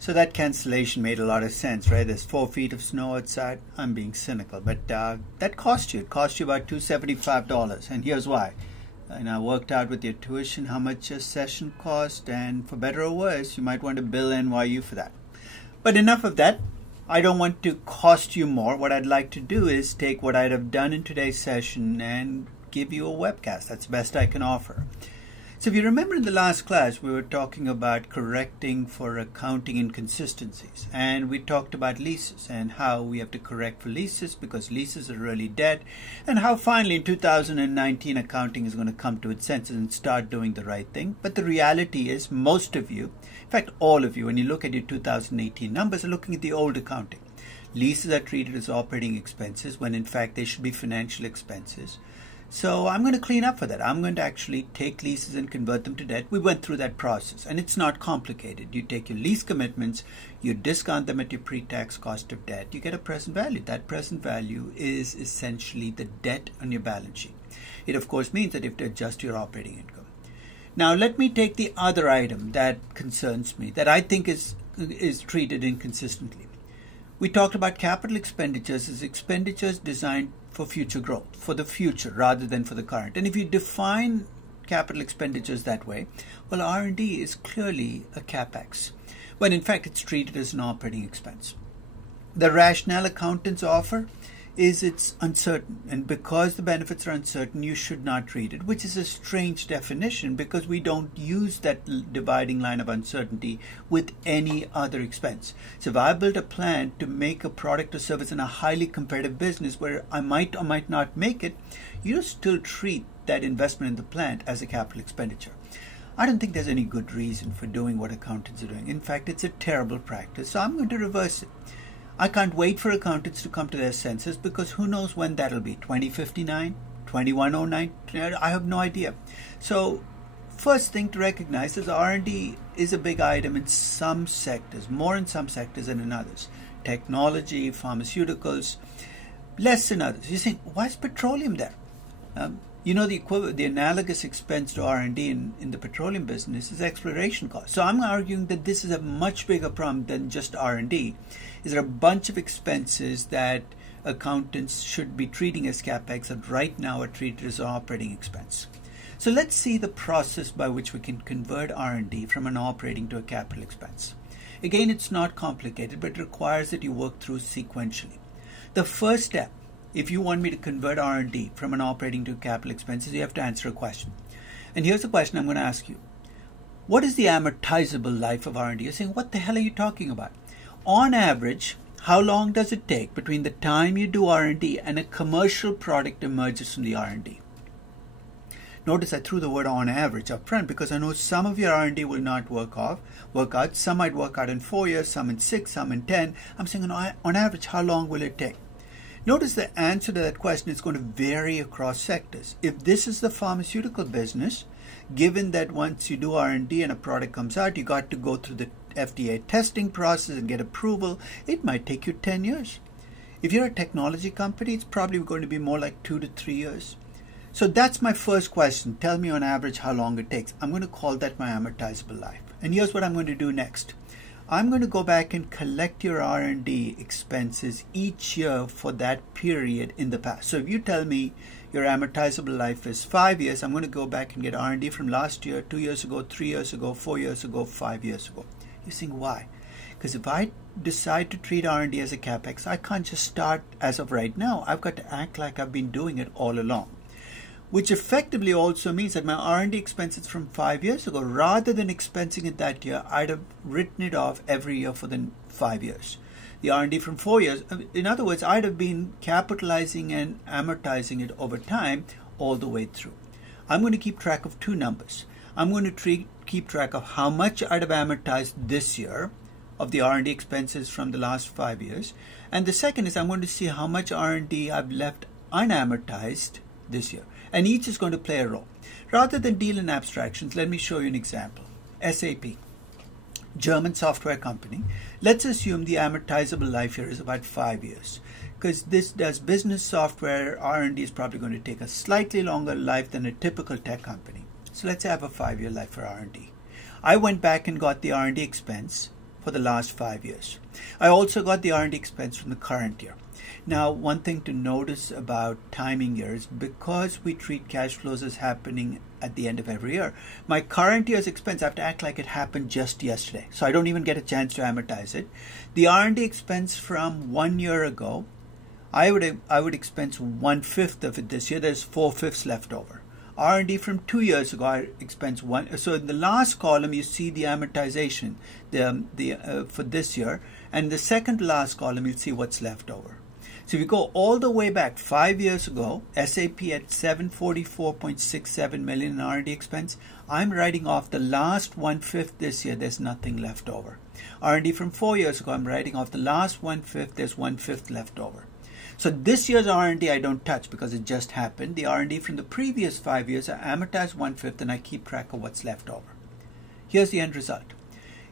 So that cancellation made a lot of sense, right? There's 4 feet of snow outside. I'm being cynical, but that cost you. It cost you about $275, and here's why. And I worked out with your tuition how much a session cost, and for better or worse, you might want to bill NYU for that. But enough of that. I don't want to cost you more. What I'd like to do is take what I'd have done in today's session and give you a webcast. That's the best I can offer. So if you remember in the last class, we were talking about correcting for accounting inconsistencies. And we talked about leases and how we have to correct for leases because leases are really dead. And how finally in 2019, accounting is going to come to its senses and start doing the right thing. But the reality is most of you, in fact all of you, when you look at your 2018 numbers, are looking at the old accounting. Leases are treated as operating expenses when in fact they should be financial expenses. So I'm going to clean up for that. I'm going to actually take leases and convert them to debt. We went through that process, and it's not complicated. You take your lease commitments, you discount them at your pre-tax cost of debt, you get a present value. That present value is essentially the debt on your balance sheet. It of course means that you have to adjust your operating income. Now let me take the other item that concerns me, that I think is treated inconsistently. We talked about capital expenditures as expenditures designed for future growth, for the future rather than for the current. And if you define capital expenditures that way, well, R&D is clearly a capex, when in fact it's treated as an operating expense. The rationale accountants offer is it's uncertain, and because the benefits are uncertain, you should not treat it, which is a strange definition because we don't use that dividing line of uncertainty with any other expense. So if I build a plan to make a product or service in a highly competitive business where I might or might not make it, you still treat that investment in the plant as a capital expenditure. I don't think there's any good reason for doing what accountants are doing. In fact, it's a terrible practice, so I'm going to reverse it. I can't wait for accountants to come to their senses because who knows when that'll be, 2059, 2109, I have no idea. So first thing to recognize is R&D is a big item in some sectors, more in some sectors than in others. Technology, pharmaceuticals, less in others. You think, why is petroleum there? You know, the analogous expense to R&D in the petroleum business is exploration costs. So I'm arguing that this is a much bigger problem than just R&D. Is there a bunch of expenses that accountants should be treating as capex that right now are treated as operating expense? So let's see the process by which we can convert R&D from an operating to a capital expense. Again, it's not complicated, but it requires that you work through sequentially. The first step, if you want me to convert R&D from an operating to capital expenses, you have to answer a question. And here's the question I'm going to ask you. What is the amortizable life of R&D? You're saying, what the hell are you talking about? On average, how long does it take between the time you do R&D and a commercial product emerges from the R&D? Notice I threw the word on average up front because I know some of your R&D will not work out. Some might work out in 4 years, some in 6, some in 10. I'm saying on average, how long will it take? Notice the answer to that question is going to vary across sectors. If this is the pharmaceutical business, given that once you do R&D and a product comes out, you got to go through the FDA testing process and get approval, it might take you 10 years. If you're a technology company, it's probably going to be more like 2 to 3 years. So that's my first question. Tell me on average how long it takes. I'm going to call that my amortizable life. And here's what I'm going to do next. I'm going to go back and collect your R&D expenses each year for that period in the past. So if you tell me your amortizable life is 5 years, I'm going to go back and get R&D from last year, 2 years ago, 3 years ago, 4 years ago, 5 years ago. You're saying, why? Because if I decide to treat R&D as a capex, I can't just start as of right now. I've got to act like I've been doing it all along. Which effectively also means that my R&D expenses from 5 years ago, rather than expensing it that year, I'd have written it off every year for the 5 years. The R&D from 4 years, in other words, I'd have been capitalizing and amortizing it over time all the way through. I'm going to keep track of two numbers. I'm going to keep track of how much I'd have amortized this year of the R&D expenses from the last 5 years. And the second is I'm going to see how much R&D I've left unamortized this year. And each is going to play a role. Rather than deal in abstractions, let me show you an example. SAP, German software company. Let's assume the amortizable life here is about 5 years. Because this does business software, R&D is probably going to take a slightly longer life than a typical tech company. So let's have a 5-year life for R&D. I went back and got the R&D expense for the last 5 years. I also got the R&D expense from the current year. Now, one thing to notice about timing here is because we treat cash flows as happening at the end of every year, my current year's expense, I have to act like it happened just yesterday. So I don't even get a chance to amortize it. The R&D expense from 1 year ago, I would expense 1/5 of it this year. There's 4/5 left over. R&D from 2 years ago, I expense one. So in the last column, you see the amortization for this year, and in the second to last column, you'll see what's left over. So if you go all the way back 5 years ago, SAP at $744.67 million in R&D expense, I'm writing off the last 1/5 this year. There's nothing left over. R&D from 4 years ago, I'm writing off the last 1/5. There's 1/5 left over. So this year's R&D I don't touch because it just happened. The R&D from the previous 5 years, I amortize 1/5 and I keep track of what's left over. Here's the end result.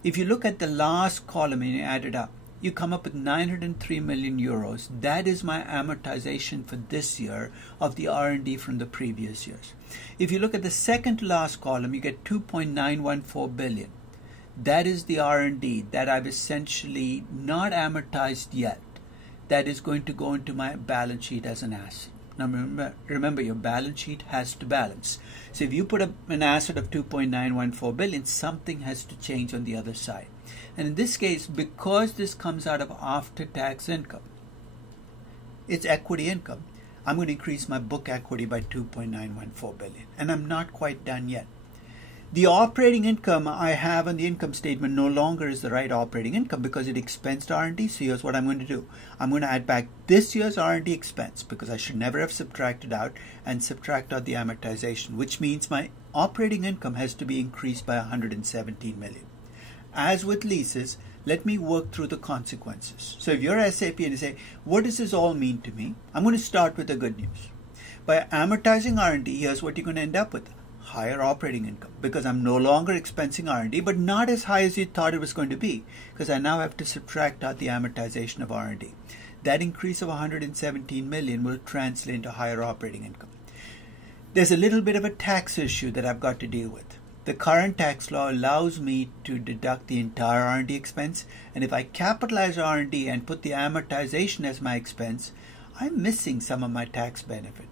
If you look at the last column and you add it up, you come up with 903 million euros. That is my amortization for this year of the R&D from the previous years. If you look at the second to last column, you get 2.914 billion. That is the R&D that I've essentially not amortized yet. That is going to go into my balance sheet as an asset. Now remember, your balance sheet has to balance. So if you put an asset of 2.914 billion, something has to change on the other side. And in this case, because this comes out of after-tax income, it's equity income, I'm going to increase my book equity by 2.914 billion. And I'm not quite done yet. The operating income I have on the income statement no longer is the right operating income because it expensed R&D. So here's what I'm going to do. I'm going to add back this year's R&D expense because I should never have subtracted out and subtract out the amortization, which means my operating income has to be increased by 117 million. As with leases, let me work through the consequences. So if you're SAP and you say, what does this all mean to me? I'm going to start with the good news. By amortizing R&D, here's what you're going to end up with. Higher operating income because I'm no longer expensing R&D, but not as high as you thought it was going to be because I now have to subtract out the amortization of R&D. That increase of 117 million will translate into higher operating income. There's a little bit of a tax issue that I've got to deal with. The current tax law allows me to deduct the entire R&D expense, and if I capitalize R&D and put the amortization as my expense, I'm missing some of my tax benefit.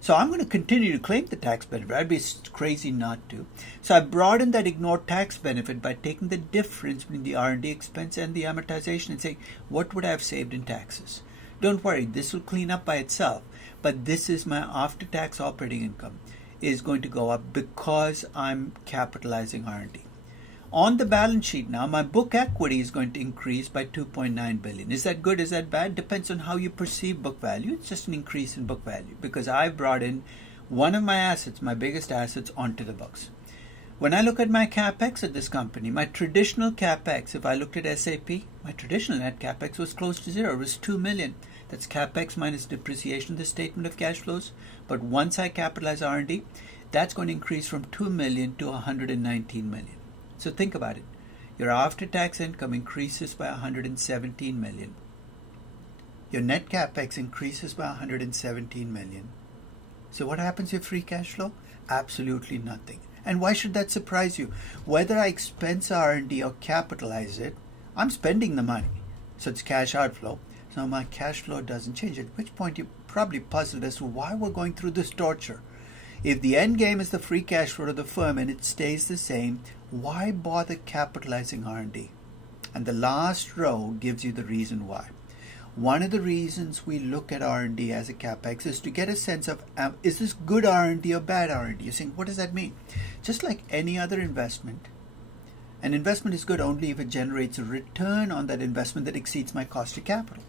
So I'm going to continue to claim the tax benefit. I'd be crazy not to. So I brought in that ignored tax benefit by taking the difference between the R&D expense and the amortization and saying, what would I have saved in taxes? Don't worry, this will clean up by itself. But this is my after-tax operating income is going to go up because I'm capitalizing R&D. On the balance sheet now, my book equity is going to increase by 2.9 billion. Is that good? Is that bad? Depends on how you perceive book value. It's just an increase in book value because I've brought in one of my assets, my biggest assets, onto the books. When I look at my CapEx at this company, my traditional CapEx, if I looked at SAP, my traditional net CapEx was close to zero. It was 2 million. That's CapEx minus depreciation, the statement of cash flows. But once I capitalize R&D, that's going to increase from 2 million to 119 million. So think about it. Your after-tax income increases by 117 million. Your net capex increases by 117 million. So what happens to your free cash flow? Absolutely nothing. And why should that surprise you? Whether I expense R&D or capitalize it, I'm spending the money. So it's cash outflow. So my cash flow doesn't change. At which point you're probably puzzled as to why we're going through this torture. If the end game is the free cash flow of the firm and it stays the same, why bother capitalizing R&D? And the last row gives you the reason why. One of the reasons we look at R&D as a capex is to get a sense of, is this good R&D or bad R&D? You're saying, what does that mean? Just like any other investment, an investment is good only if it generates a return on that investment that exceeds my cost of capital.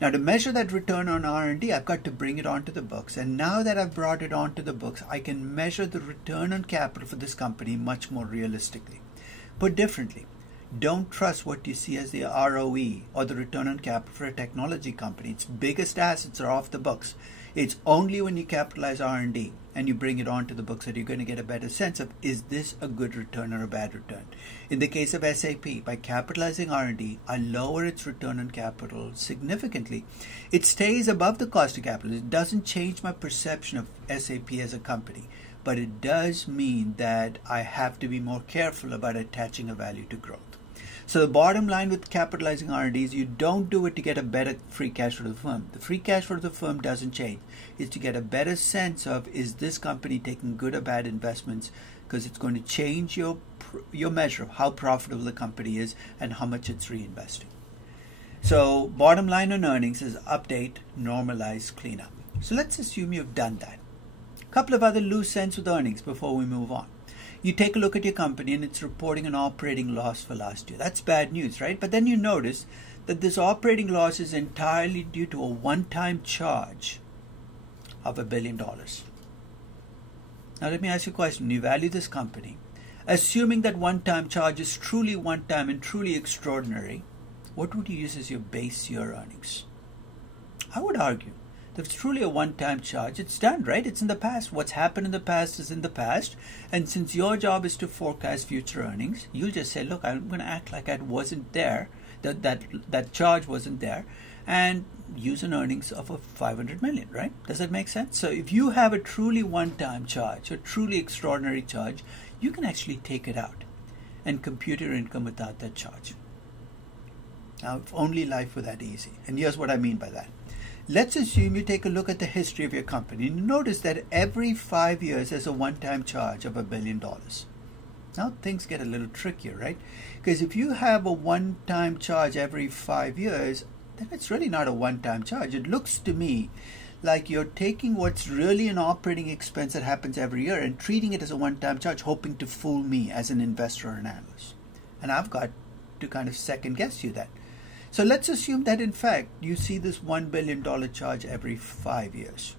Now, to measure that return on R&D, I've got to bring it onto the books. And now that I've brought it onto the books, I can measure the return on capital for this company much more realistically. Put differently, don't trust what you see as the ROE or the return on capital for a technology company. Its biggest assets are off the books. It's only when you capitalize R&D and you bring it onto the books that you're going to get a better sense of, is this a good return or a bad return? In the case of SAP, by capitalizing R&D, I lower its return on capital significantly. It stays above the cost of capital. It doesn't change my perception of SAP as a company, but it does mean that I have to be more careful about attaching a value to growth. So the bottom line with capitalizing R&D is you don't do it to get a better free cash flow to the firm. The free cash flow to the firm doesn't change. It's to get a better sense of, is this company taking good or bad investments, because it's going to change your measure of how profitable the company is and how much it's reinvesting. So bottom line on earnings is update, normalize, clean up. So let's assume you've done that. A couple of other loose ends with earnings before we move on. You take a look at your company and it's reporting an operating loss for last year. That's bad news, right? But then you notice that this operating loss is entirely due to a one-time charge of $1 billion. Now let me ask you a question. When you value this company, assuming that one-time charge is truly one-time and truly extraordinary, what would you use as your base year earnings? I would argue that if it's truly a one-time charge, it's done, right? It's in the past. What's happened in the past is in the past. And since your job is to forecast future earnings, you'll just say, look, I'm going to act like I wasn't there, that charge wasn't there, and use an earnings of a $500 million, right? Does that make sense? So if you have a truly one-time charge, a truly extraordinary charge, you can actually take it out and compute your income without that charge. Now, if only life were that easy. And here's what I mean by that. Let's assume you take a look at the history of your company and you notice that every 5 years there's a one-time charge of $1 billion. Now things get a little trickier, right? Because if you have a one-time charge every 5 years, then it's really not a one-time charge. It looks to me like you're taking what's really an operating expense that happens every year and treating it as a one-time charge, hoping to fool me as an investor or an analyst. And I've got to kind of second guess you that. So let's assume that in fact you see this $1 billion charge every 5 years.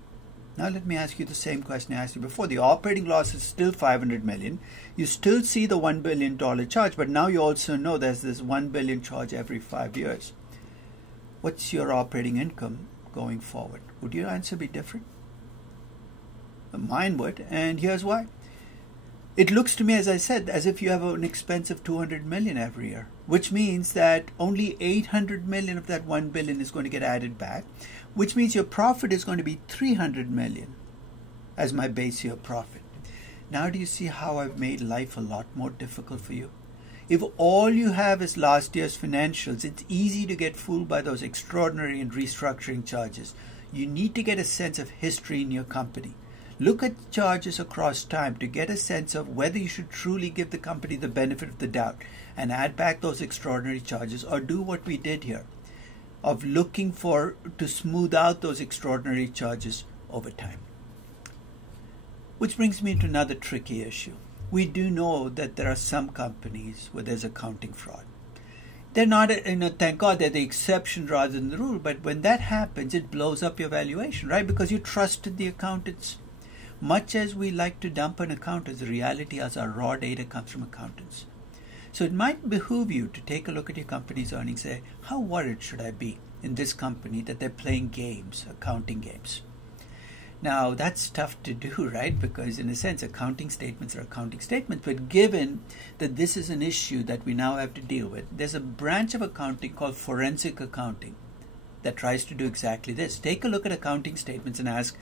Now let me ask you the same question I asked you before. The operating loss is still $500 million. You still see the $1 billion charge, but now you also know there's this $1 billion charge every 5 years. What's your operating income going forward? Would your answer be different? Mine would, and here's why. It looks to me, as I said, as if you have an expense of $200 million every year, which means that only $800 million of that $1 billion is going to get added back, which means your profit is going to be $300 million as my base year profit. Now do you see how I've made life a lot more difficult for you? If all you have is last year's financials, it's easy to get fooled by those extraordinary and restructuring charges. You need to get a sense of history in your company. Look at charges across time to get a sense of whether you should truly give the company the benefit of the doubt and add back those extraordinary charges, or do what we did here of looking to smooth out those extraordinary charges over time. Which brings me to another tricky issue. We do know that there are some companies where there's accounting fraud. They're not, thank God they're the exception rather than the rule, but when that happens, it blows up your valuation, right? Because you trusted the accountants. Much as we like to dump on accountants, the reality is our raw data comes from accountants. So it might behoove you to take a look at your company's earnings and say, how worried should I be in this company that they're playing games, accounting games? Now, that's tough to do, right? Because in a sense, accounting statements are accounting statements. But given that this is an issue that we now have to deal with, there's a branch of accounting called forensic accounting that tries to do exactly this. Take a look at accounting statements and ask,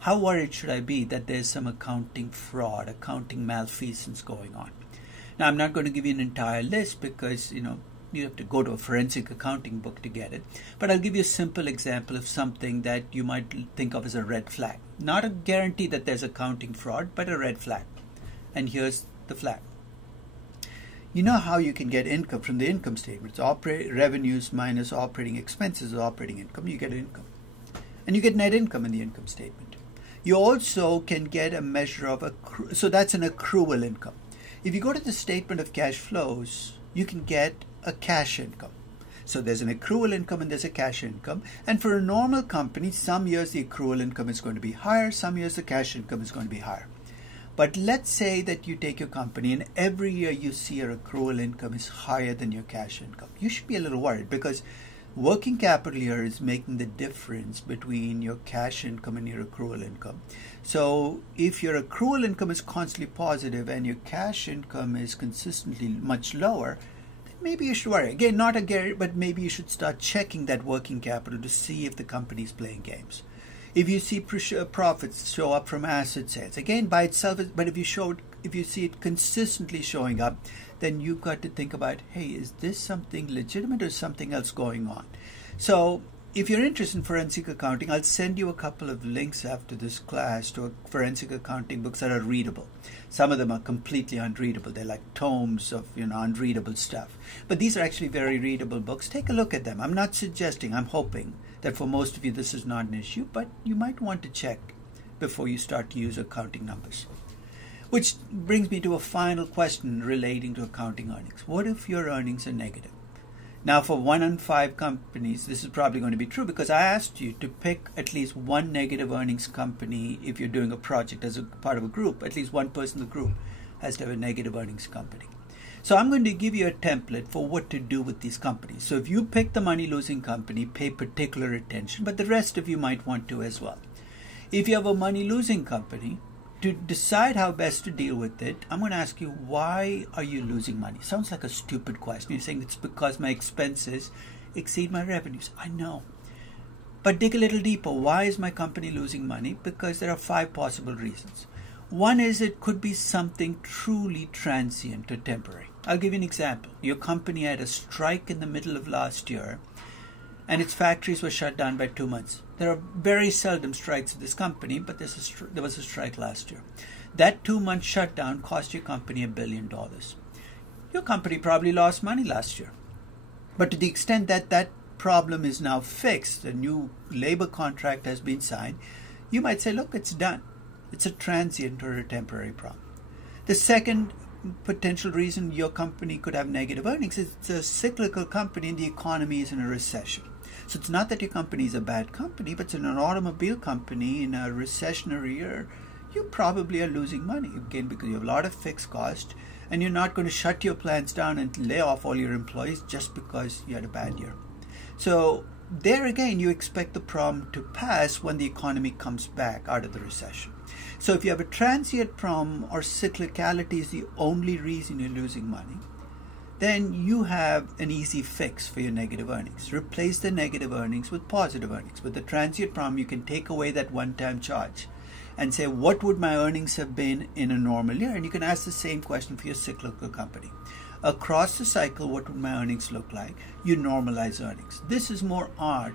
how worried should I be that there's some accounting fraud, accounting malfeasance going on? Now, I'm not going to give you an entire list because, you have to go to a forensic accounting book to get it. But I'll give you a simple example of something that you might think of as a red flag. Not a guarantee that there's accounting fraud, but a red flag. And here's the flag. You know how you can get income from the income statement. It's revenues minus operating expenses or operating income. You get income. And you get net income in the income statement. You also can get a measure of so that's an accrual income. If you go to the statement of cash flows, you can get a cash income. So there's an accrual income and there's a cash income. And for a normal company, some years the accrual income is going to be higher, some years the cash income is going to be higher. But let's say that you take your company and every year you see your accrual income is higher than your cash income. You should be a little worried because working capital here is making the difference between your cash income and your accrual income. So if your accrual income is constantly positive and your cash income is consistently much lower, then maybe you should worry. Again, not a guarantee, but maybe you should start checking that working capital to see if the company is playing games. If you see profits show up from asset sales, again by itself, but if you see it consistently showing up, then you've got to think about, hey, is this something legitimate or something else going on? So if you're interested in forensic accounting, I'll send you a couple of links after this class to forensic accounting books that are readable. Some of them are completely unreadable. They're like tomes of, unreadable stuff. But these are actually very readable books. Take a look at them. I'm not suggesting, I'm hoping that for most of you this is not an issue, but you might want to check before you start to use accounting numbers. Which brings me to a final question relating to accounting earnings. What if your earnings are negative? Now, for 1 in 5 companies, this is probably going to be true because I asked you to pick at least one negative earnings company if you're doing a project as a part of a group. At least one person in the group has to have a negative earnings company. So I'm going to give you a template for what to do with these companies. So if you pick the money-losing company, pay particular attention, but the rest of you might want to as well. If you have a money-losing company, to decide how best to deal with it, I'm going to ask you, why are you losing money? Sounds like a stupid question. You're saying it's because my expenses exceed my revenues. I know. But dig a little deeper. Why is my company losing money? Because there are 5 possible reasons. One is it could be something truly transient or temporary. I'll give you an example. Your company had a strike in the middle of last year, and its factories were shut down by 2 months. There are very seldom strikes at this company, but there was a strike last year. That 2-month shutdown cost your company $1 billion. Your company probably lost money last year. But to the extent that that problem is now fixed, a new labor contract has been signed, you might say, look, it's done. It's a transient or a temporary problem. The second potential reason your company could have negative earnings is it's a cyclical company and the economy is in a recession. So it's not that your company is a bad company, but it's an automobile company in a recessionary year. You probably are losing money, again, because you have a lot of fixed cost, and you're not going to shut your plants down and lay off all your employees just because you had a bad year. So there again, you expect the problem to pass when the economy comes back out of the recession. So if you have a transient problem or cyclicality is the only reason you're losing money, then you have an easy fix for your negative earnings. Replace the negative earnings with positive earnings. With the transient problem, you can take away that one-time charge and say, what would my earnings have been in a normal year? And you can ask the same question for your cyclical company. Across the cycle, what would my earnings look like? You normalize earnings. This is more art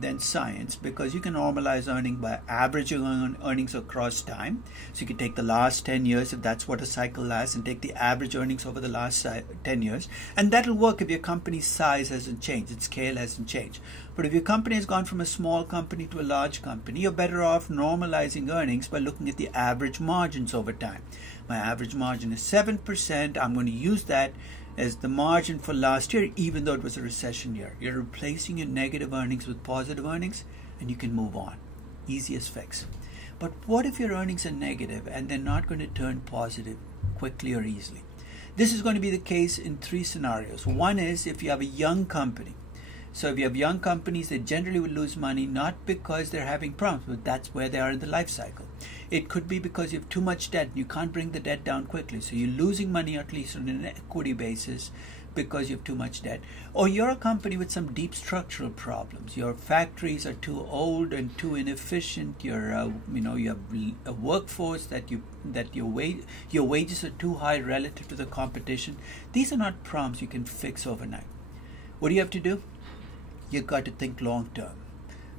than science, because you can normalize earnings by averaging earnings across time. So you can take the last 10 years, if that's what a cycle lasts, and take the average earnings over the last 10 years. And that'll work if your company's size hasn't changed, its scale hasn't changed. But if your company has gone from a small company to a large company, you're better off normalizing earnings by looking at the average margins over time. My average margin is 7%. I'm going to use that as the margin for last year, even though it was a recession year. You're replacing your negative earnings with positive earnings, and you can move on. Easiest fix. But what if your earnings are negative and they're not going to turn positive quickly or easily? This is going to be the case in 3 scenarios. One is if you have a young company. So if you have young companies, they generally will lose money not because they're having problems, but that's where they are in the life cycle. It could be because you have too much debt and you can't bring the debt down quickly. So you're losing money at least on an equity basis because you have too much debt. Or you're a company with some deep structural problems. Your factories are too old and too inefficient. You have a workforce that your wages are too high relative to the competition. These are not problems you can fix overnight. What do you have to do? You've got to think long term.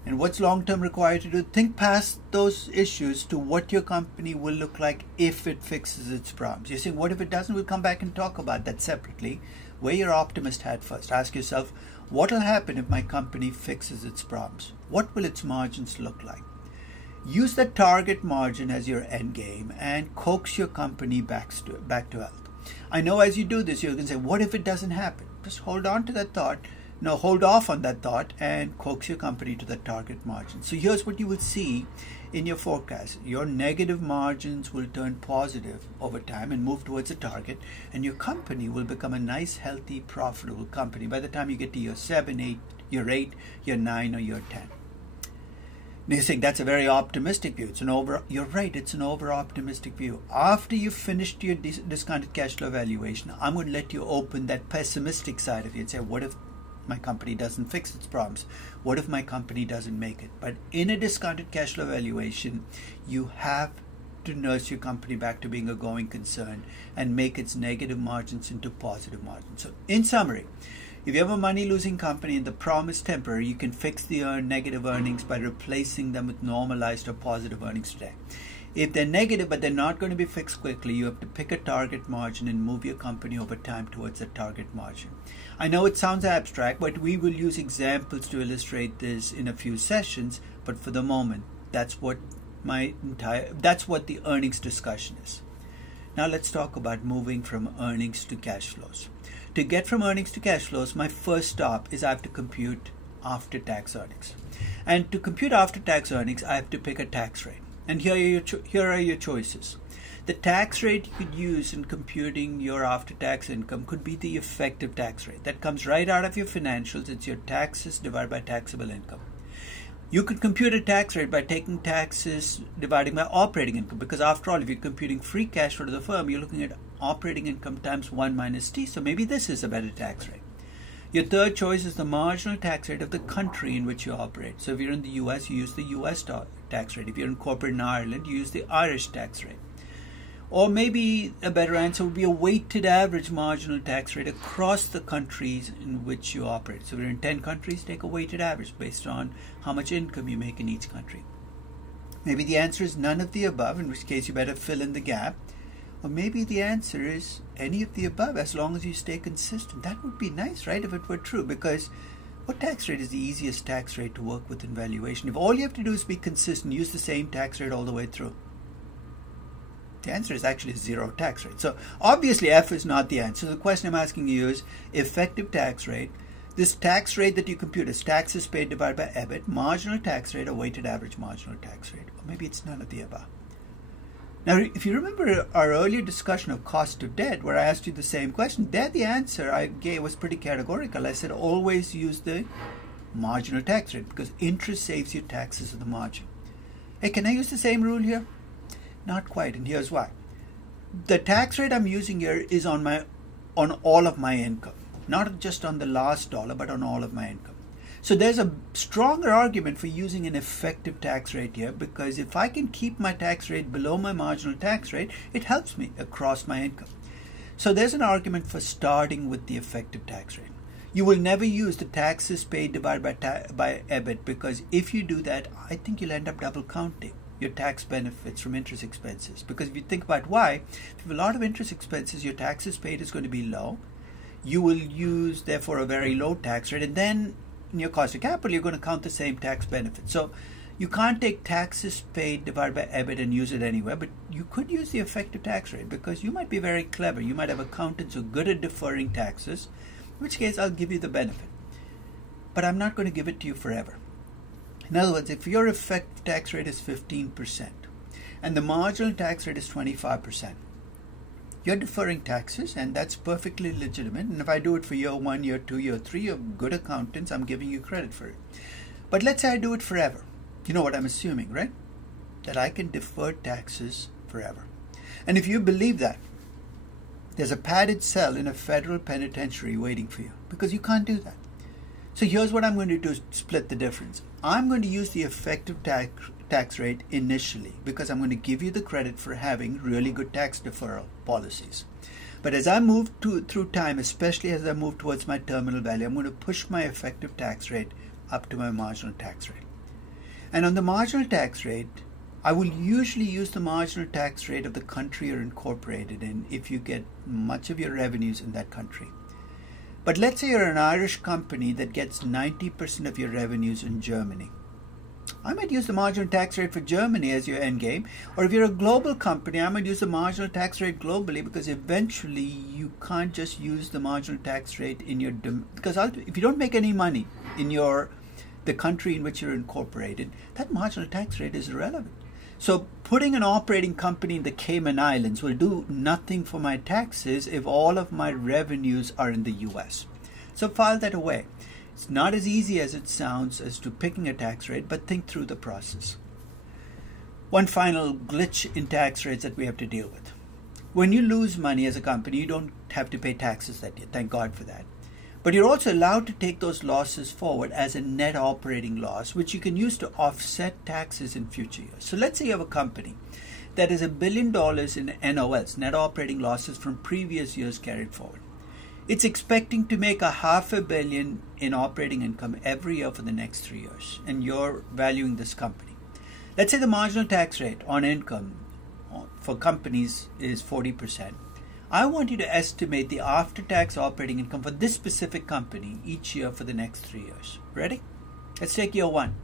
And what's long term required to do? Think past those issues to what your company will look like if it fixes its problems. You're saying, what if it doesn't? We'll come back and talk about that separately. Wear your optimist hat first. Ask yourself, what will happen if my company fixes its problems? What will its margins look like? Use the target margin as your end game and coax your company back to health. I know as you do this, you're going to say, what if it doesn't happen? Just hold on to that thought. No, hold off on that thought and coax your company to the target margin. So here's what you will see in your forecast. Your negative margins will turn positive over time and move towards a target, and your company will become a nice, healthy, profitable company by the time you get to year 7, 8, year 8, year 9, or year 10. Now you're saying that's a very optimistic view. You're right, it's an over-optimistic view. After you've finished your discounted cash flow valuation, I'm going to let you open that pessimistic side of you and say, what if my company doesn't fix its problems? What if my company doesn't make it? But in a discounted cash flow valuation, you have to nurse your company back to being a going concern and make its negative margins into positive margins. So in summary, if you have a money-losing company and the problem is temporary, you can fix the negative earnings by replacing them with normalized or positive earnings today. If they're negative but they're not going to be fixed quickly, you have to pick a target margin and move your company over time towards that target margin. I know it sounds abstract, but we will use examples to illustrate this in a few sessions, but for the moment, that's what the earnings discussion is. Now let's talk about moving from earnings to cash flows. To get from earnings to cash flows, my first stop is I have to compute after-tax earnings. And to compute after-tax earnings, I have to pick a tax rate. And here are your choices. The tax rate you could use in computing your after-tax income could be the effective tax rate. That comes right out of your financials. It's your taxes divided by taxable income. You could compute a tax rate by taking taxes dividing by operating income, because after all, if you're computing free cash flow to the firm, you're looking at operating income times 1 minus T, so maybe this is a better tax rate. Your third choice is the marginal tax rate of the country in which you operate. So if you're in the US, you use the US tax rate. If you're incorporated in Ireland, you use the Irish tax rate. Or maybe a better answer would be a weighted average marginal tax rate across the countries in which you operate. So if you're in 10 countries, take a weighted average based on how much income you make in each country. Maybe the answer is none of the above, in which case you better fill in the gap. Or maybe the answer is any of the above, as long as you stay consistent. That would be nice, right, if it were true, because what tax rate is the easiest tax rate to work with in valuation? If all you have to do is be consistent, use the same tax rate all the way through. The answer is actually zero tax rate. So obviously F is not the answer. The question I'm asking you is effective tax rate. This tax rate that you compute is taxes paid divided by EBIT, marginal tax rate, or weighted average marginal tax rate. Or maybe it's none of the above. Now, if you remember our earlier discussion of cost of debt, where I asked you the same question, there the answer I gave was pretty categorical. I said always use the marginal tax rate because interest saves you taxes at the margin. Hey, can I use the same rule here? Not quite, and here's why. The tax rate I'm using here is on all of my income, not just on the last dollar, but on all of my income. So there's a stronger argument for using an effective tax rate here, because if I can keep my tax rate below my marginal tax rate, it helps me across my income. So there's an argument for starting with the effective tax rate. You will never use the taxes paid divided by EBIT, because if you do that, I think you'll end up double counting your tax benefits from interest expenses. Because if you think about why, if you have a lot of interest expenses, your taxes paid is going to be low. You will use, therefore, a very low tax rate, and then in your cost of capital, you're going to count the same tax benefit. So you can't take taxes paid divided by EBIT and use it anywhere, but you could use the effective tax rate because you might be very clever. You might have accountants who are good at deferring taxes, in which case I'll give you the benefit. But I'm not going to give it to you forever. In other words, if your effective tax rate is 15% and the marginal tax rate is 25%, you're deferring taxes, and that's perfectly legitimate. And if I do it for year 1, year 2, year 3, you're good accountants, I'm giving you credit for it. But let's say I do it forever. You know what I'm assuming, right? That I can defer taxes forever. And if you believe that, there's a padded cell in a federal penitentiary waiting for you, because you can't do that. So here's what I'm going to do to split the difference. I'm going to use the effective tax rate initially because I'm going to give you the credit for having really good tax deferral policies. But as I move through time, especially as I move towards my terminal value, I'm going to push my effective tax rate up to my marginal tax rate. And on the marginal tax rate, I will usually use the marginal tax rate of the country you're incorporated in if you get much of your revenues in that country. But let's say you're an Irish company that gets 90% of your revenues in Germany. I might use the marginal tax rate for Germany as your end game. Or if you're a global company, I might use the marginal tax rate globally, because eventually you can't just use the marginal tax rate in your... Because if you don't make any money in the country in which you're incorporated, that marginal tax rate is irrelevant. So putting an operating company in the Cayman Islands will do nothing for my taxes if all of my revenues are in the US. So file that away. It's not as easy as it sounds as to picking a tax rate, but think through the process. One final glitch in tax rates that we have to deal with. When you lose money as a company, you don't have to pay taxes that year. Thank God for that. But you're also allowed to take those losses forward as a net operating loss, which you can use to offset taxes in future years. So let's say you have a company that is $1 billion in NOLs, net operating losses from previous years carried forward. It's expecting to make $500 million in operating income every year for the next 3 years, and you're valuing this company. Let's say the marginal tax rate on income for companies is 40%. I want you to estimate the after-tax operating income for this specific company each year for the next 3 years. Ready? Let's take year one.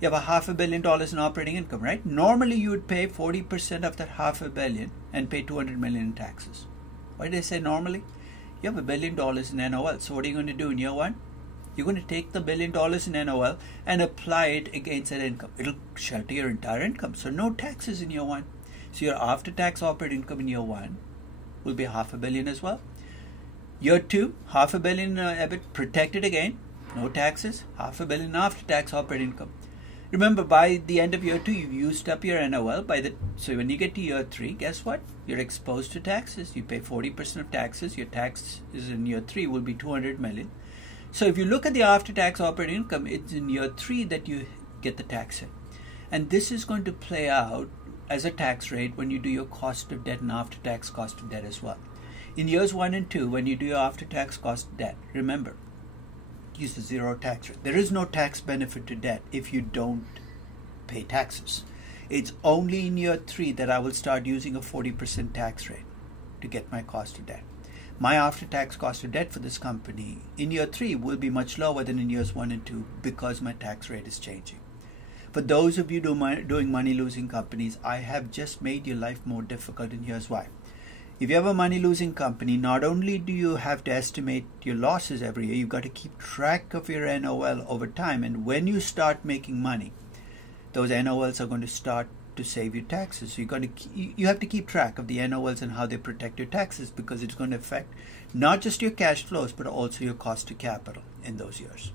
You have $500 million in operating income, right? Normally you would pay 40% of that $500 million and pay $200 million in taxes. Why did I say normally? You have $1 billion in NOL. So what are you going to do in year one? You're going to take the $1 billion in NOL and apply it against that income. It'll shelter your entire income. So no taxes in year one. So your after-tax operating income in year one will be $500 million as well. Year two, $500 million EBIT, protected again, no taxes, $500 million after-tax operating income. Remember, by the end of year two, you've used up your NOL. So when you get to year three, guess what? You're exposed to taxes. You pay 40% of taxes. Your taxes in year three will be $200 million. So if you look at the after-tax operating income, it's in year three that you get the tax hit. And this is going to play out as a tax rate when you do your cost of debt and after-tax cost of debt as well. In years 1 and 2, when you do your after-tax cost of debt, remember, use the zero tax rate. There is no tax benefit to debt if you don't pay taxes. It's only in year 3 that I will start using a 40% tax rate to get my cost of debt. My after-tax cost of debt for this company in year 3 will be much lower than in years 1 and 2 because my tax rate is changing. For those of you doing money-losing companies, I have just made your life more difficult, and here's why. If you have a money-losing company, not only do you have to estimate your losses every year, you've got to keep track of your NOL over time, and when you start making money, those NOLs are going to start to save you taxes. So you have to keep track of the NOLs and how they protect your taxes, because it's going to affect not just your cash flows, but also your cost to capital in those years.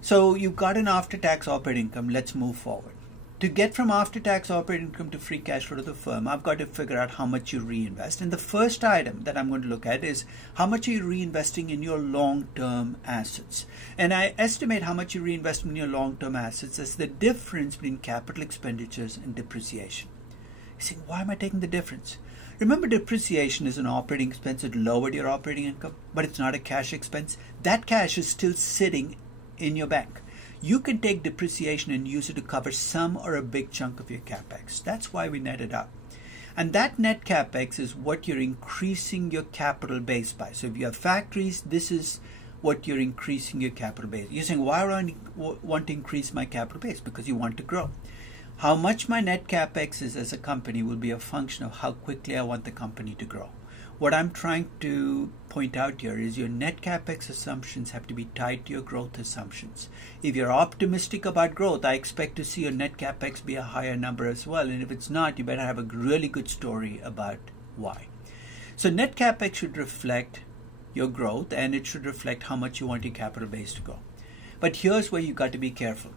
So you've got an after-tax operating income. Let's move forward. To get from after-tax operating income to free cash flow to the firm, I've got to figure out how much you reinvest. And the first item that I'm going to look at is how much are you reinvesting in your long-term assets. And I estimate how much you reinvest in your long-term assets as the difference between capital expenditures and depreciation. You say, why am I taking the difference? Remember, depreciation is an operating expense that lowered your operating income, but it's not a cash expense. That cash is still sitting in your bank. You can take depreciation and use it to cover some or a big chunk of your capex. That's why we net it out. And that net capex is what you're increasing your capital base by. So if you have factories, this is what you're increasing your capital base. You're saying, why do I want to increase my capital base? Because you want to grow. How much my net capex is as a company will be a function of how quickly I want the company to grow. What I'm trying to point out here is your net capex assumptions have to be tied to your growth assumptions. If you're optimistic about growth, I expect to see your net capex be a higher number as well. And if it's not, you better have a really good story about why. So net capex should reflect your growth, and it should reflect how much you want your capital base to go. But here's where you got to be careful.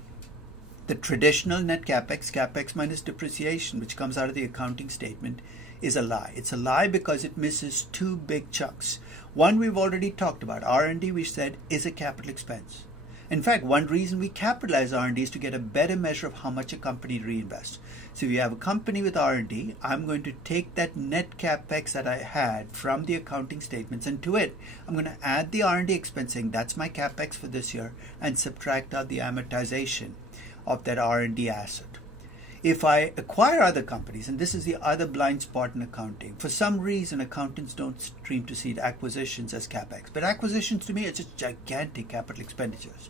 The traditional net capex minus depreciation, which comes out of the accounting statement, is a lie. It's a lie because it misses two big chunks. One we've already talked about. R&D, we said, is a capital expense. In fact, one reason we capitalize R&D is to get a better measure of how much a company reinvests. So if you have a company with R&D, I'm going to take that net capex that I had from the accounting statements, and to it, I'm going to add the R&D expense, saying that's my capex for this year, and subtract out the amortization of that R&D asset. If I acquire other companies, and this is the other blind spot in accounting, for some reason accountants don't seem to see acquisitions as capex. But acquisitions, to me, it's just gigantic capital expenditures.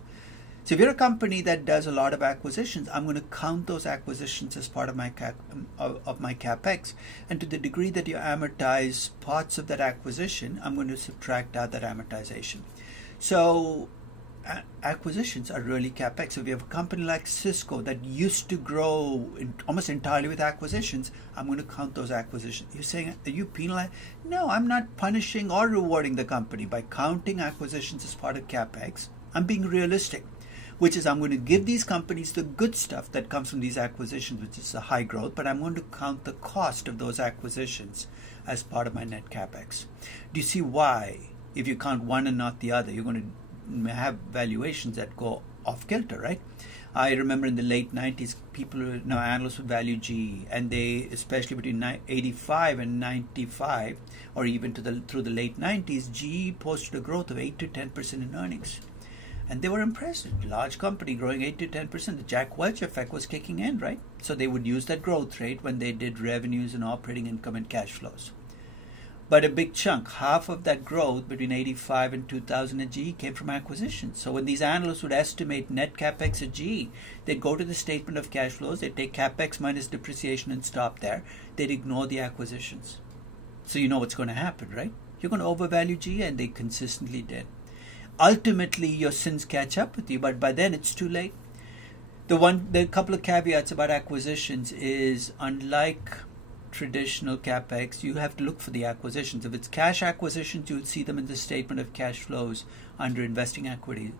So if you're a company that does a lot of acquisitions, I'm going to count those acquisitions as part of my capex. And to the degree that you amortize parts of that acquisition, I'm going to subtract out that amortization. So acquisitions are really capex. So if you have a company like Cisco that used to grow almost entirely with acquisitions, I'm going to count those acquisitions. You're saying, are you penalized? No, I'm not punishing or rewarding the company by counting acquisitions as part of capex. I'm being realistic, which is I'm going to give these companies the good stuff that comes from these acquisitions, which is the high growth, but I'm going to count the cost of those acquisitions as part of my net capex. Do you see why, if you count one and not the other, you're going to have valuations that go off kilter, right? I remember in the late 90s, analysts would value GE, and they, especially between 85 and 95, or even through the late 90s, GE posted a growth of 8 to 10% in earnings. And they were impressed. Large company growing 8 to 10%. The Jack Welch effect was kicking in, right? So they would use that growth rate when they did revenues and operating income and cash flows. But a big chunk, half of that growth between 85 and 2000 at GE came from acquisitions. So when these analysts would estimate net capex at GE, they'd go to the statement of cash flows, they'd take capex minus depreciation and stop there. They'd ignore the acquisitions. So you know what's going to happen, right? You're going to overvalue GE, and they consistently did. Ultimately, your sins catch up with you, but by then it's too late. The couple of caveats about acquisitions is, unlike traditional capex, you have to look for the acquisitions. If it's cash acquisitions, you'll see them in the statement of cash flows under investing equity.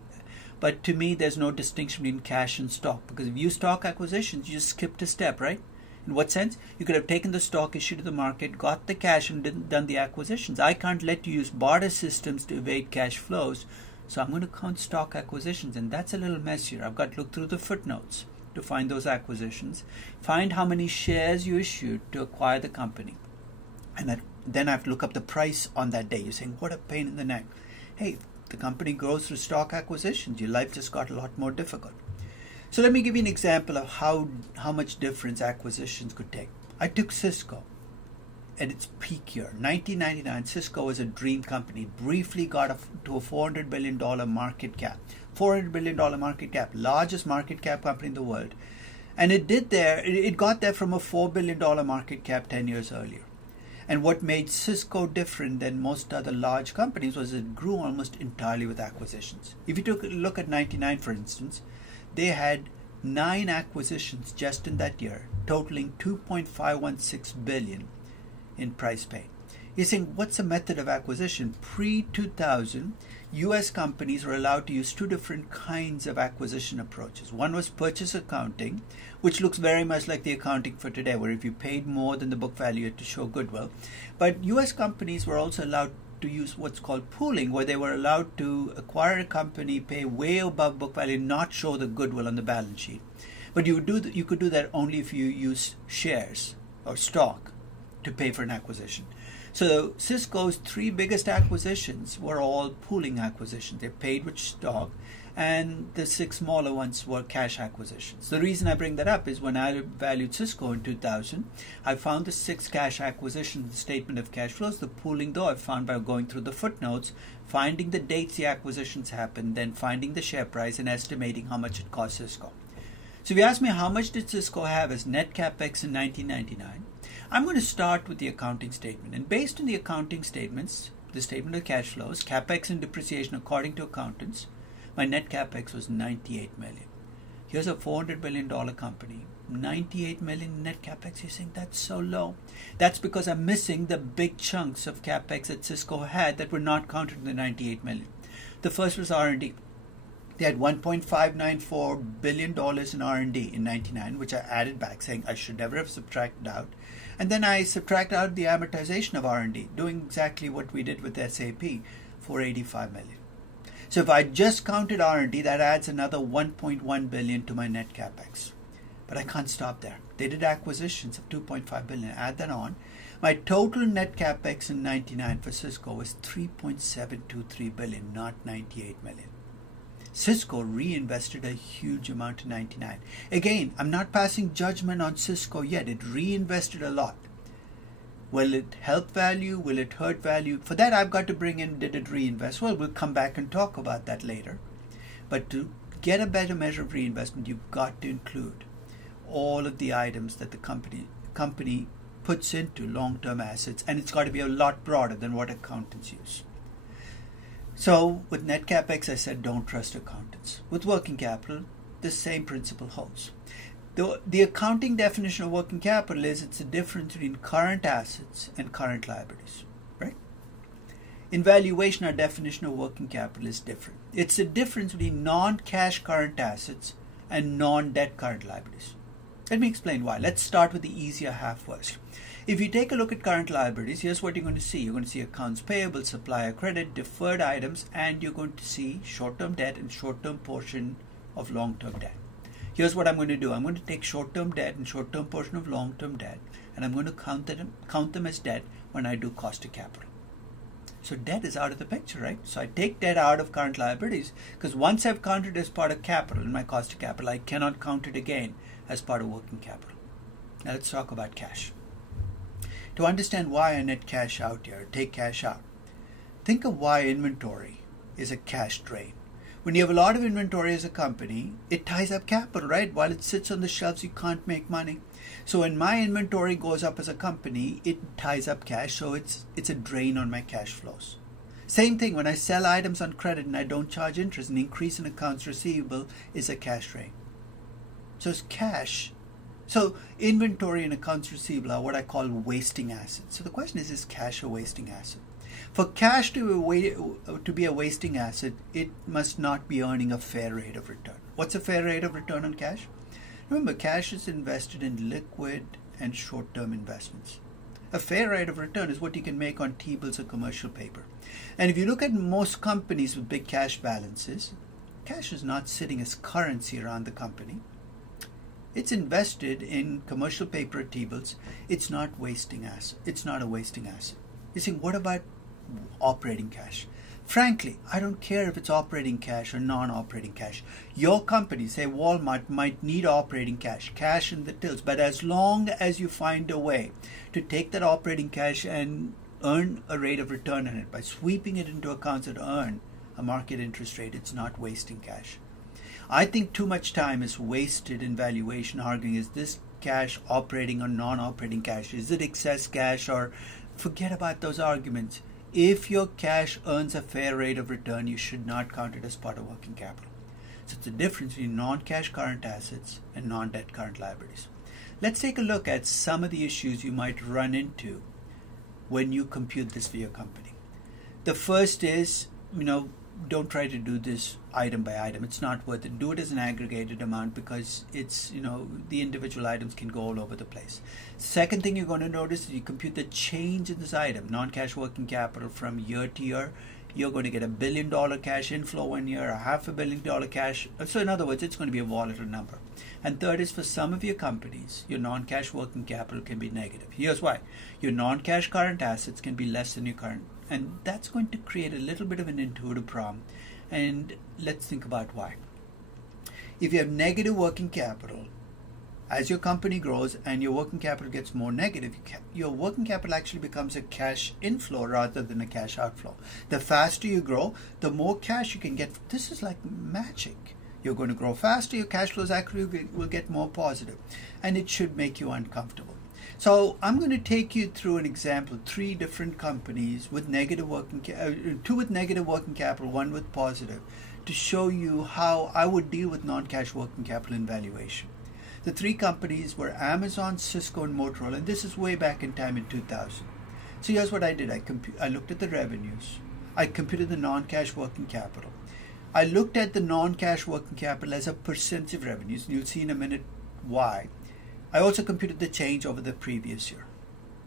But to me, there's no distinction between cash and stock, because if you stock acquisitions, you just skipped a step, right? In what sense? You could have taken the stock issue to the market, got the cash, and done the acquisitions. I can't let you use barter systems to evade cash flows, so I'm going to count stock acquisitions, and that's a little messier. I've got to look through the footnotes to find those acquisitions, find how many shares you issued to acquire the company, and then I have to look up the price on that day. You're saying, what a pain in the neck. Hey, the company grows through stock acquisitions. Your life just got a lot more difficult. So let me give you an example of how much difference acquisitions could take. I took Cisco at its peak year. 1999, Cisco was a dream company. Briefly got to a $400 billion market cap. $400 billion market cap, largest market cap company in the world. And it got there from a $4 billion market cap 10 years earlier. And what made Cisco different than most other large companies was it grew almost entirely with acquisitions. If you took a look at 99, for instance, they had 9 acquisitions just in that year, totaling $2.516 billion in price paid. You're saying, what's the method of acquisition? Pre-2000, U.S. companies were allowed to use 2 different kinds of acquisition approaches. One was purchase accounting, which looks very much like the accounting for today, where if you paid more than the book value, you had to show goodwill. But U.S. companies were also allowed to use what's called pooling, where they were allowed to acquire a company, pay way above book value, not show the goodwill on the balance sheet. But you could do that only if you use shares or stock to pay for an acquisition. So Cisco's 3 biggest acquisitions were all pooling acquisitions. They paid with stock, and the 6 smaller ones were cash acquisitions. The reason I bring that up is when I valued Cisco in 2000, I found the 6 cash acquisitions in the statement of cash flows. The pooling, though, I found by going through the footnotes, finding the dates the acquisitions happened, then finding the share price and estimating how much it cost Cisco. So if you ask me how much did Cisco have as net capex in 1999, I'm going to start with the accounting statement. And based on the accounting statements, the statement of cash flows, capex and depreciation according to accountants, my net capex was $98 million. Here's a $400 billion company, $98 million net capex. You're saying that's so low. That's because I'm missing the big chunks of capex that Cisco had that were not counted in the $98 million. The first was R&D. They had $1.594 billion in R&D in 99, which I added back, saying I should never have subtracted out. And then I subtract out the amortization of R&D, doing exactly what we did with SAP, for $85 million. So if I just counted R&D, that adds another $1.1 billion to my net capex. But I can't stop there. They did acquisitions of $2.5 billion. Add that on. My total net capex in 99 for Cisco was $3.723 billion, not $98 million. Cisco reinvested a huge amount in 99. Again, I'm not passing judgment on Cisco yet. It reinvested a lot. Will it help value? Will it hurt value? For that, I've got to bring in, did it reinvest? Well, we'll come back and talk about that later. But to get a better measure of reinvestment, you've got to include all of the items that the company puts into long-term assets, and it's got to be a lot broader than what accountants use. So with net capex, I said don't trust accountants. With working capital, the same principle holds. The accounting definition of working capital is it's the difference between current assets and current liabilities, right? In valuation, our definition of working capital is different. It's the difference between non-cash current assets and non-debt current liabilities. Let me explain why. Let's start with the easier half first. If you take a look at current liabilities, here's what you're going to see. You're going to see accounts payable, supplier credit, deferred items, and you're going to see short-term debt and short-term portion of long-term debt. Here's what I'm going to do. I'm going to take short-term debt and short-term portion of long-term debt, and I'm going to count them as debt when I do cost of capital. So debt is out of the picture, right? So I take debt out of current liabilities because once I've counted as part of capital in my cost of capital, I cannot count it again as part of working capital. Now let's talk about cash. To understand why I net cash out here, take cash out, think of why inventory is a cash drain. When you have a lot of inventory as a company, it ties up capital, right? While it sits on the shelves, you can't make money. So when my inventory goes up as a company, it ties up cash, so it's a drain on my cash flows. Same thing, when I sell items on credit and I don't charge interest, an increase in accounts receivable is a cash drain. So it's cash. So inventory and accounts receivable are what I call wasting assets. So the question is cash a wasting asset? For cash to be a wasting asset, it must not be earning a fair rate of return. What's a fair rate of return on cash? Remember, cash is invested in liquid and short-term investments. A fair rate of return is what you can make on T-bills or commercial paper. And if you look at most companies with big cash balances, cash is not sitting as currency around the company. It's invested in commercial paper or T-bills. It's not wasting asset. It's not a wasting asset. You see, what about operating cash? Frankly, I don't care if it's operating cash or non-operating cash. Your company, say Walmart, might need operating cash in the tills, but as long as you find a way to take that operating cash and earn a rate of return on it by sweeping it into accounts that earn a market interest rate, it's not wasting cash. I think too much time is wasted in valuation arguing, is this cash operating or non-operating cash? Is it excess cash? Or forget about those arguments. If your cash earns a fair rate of return, you should not count it as part of working capital. So it's the difference between non-cash current assets and non-debt current liabilities. Let's take a look at some of the issues you might run into when you compute this for your company. The first is, don't try to do this item by item. It's not worth it. Do it as an aggregated amount because it's, the individual items can go all over the place. Second thing you're going to notice is you compute the change in this item, non-cash working capital from year to year. You're going to get $1 billion cash inflow 1 year, a $500 million cash. So in other words, it's going to be a volatile number. And third is, for some of your companies, your non-cash working capital can be negative. Here's why. Your non-cash current assets can be less than your current. And that's going to create a little bit of an intuitive problem. And let's think about why. If you have negative working capital, as your company grows and your working capital gets more negative, your working capital actually becomes a cash inflow rather than a cash outflow. The faster you grow, the more cash you can get. This is like magic. You're going to grow faster, your cash flows actually will get more positive, and it should make you uncomfortable. So I'm going to take you through an example, 3 different companies with negative working 2 with negative working capital, 1 with positive, to show you how I would deal with non-cash working capital in valuation. The 3 companies were Amazon, Cisco, and Motorola, and this is way back in time in 2000. So here's what I did. I looked at the revenues. I computed the non-cash working capital. I looked at the non-cash working capital as a percentage of revenues, and you'll see in a minute why. I also computed the change over the previous year.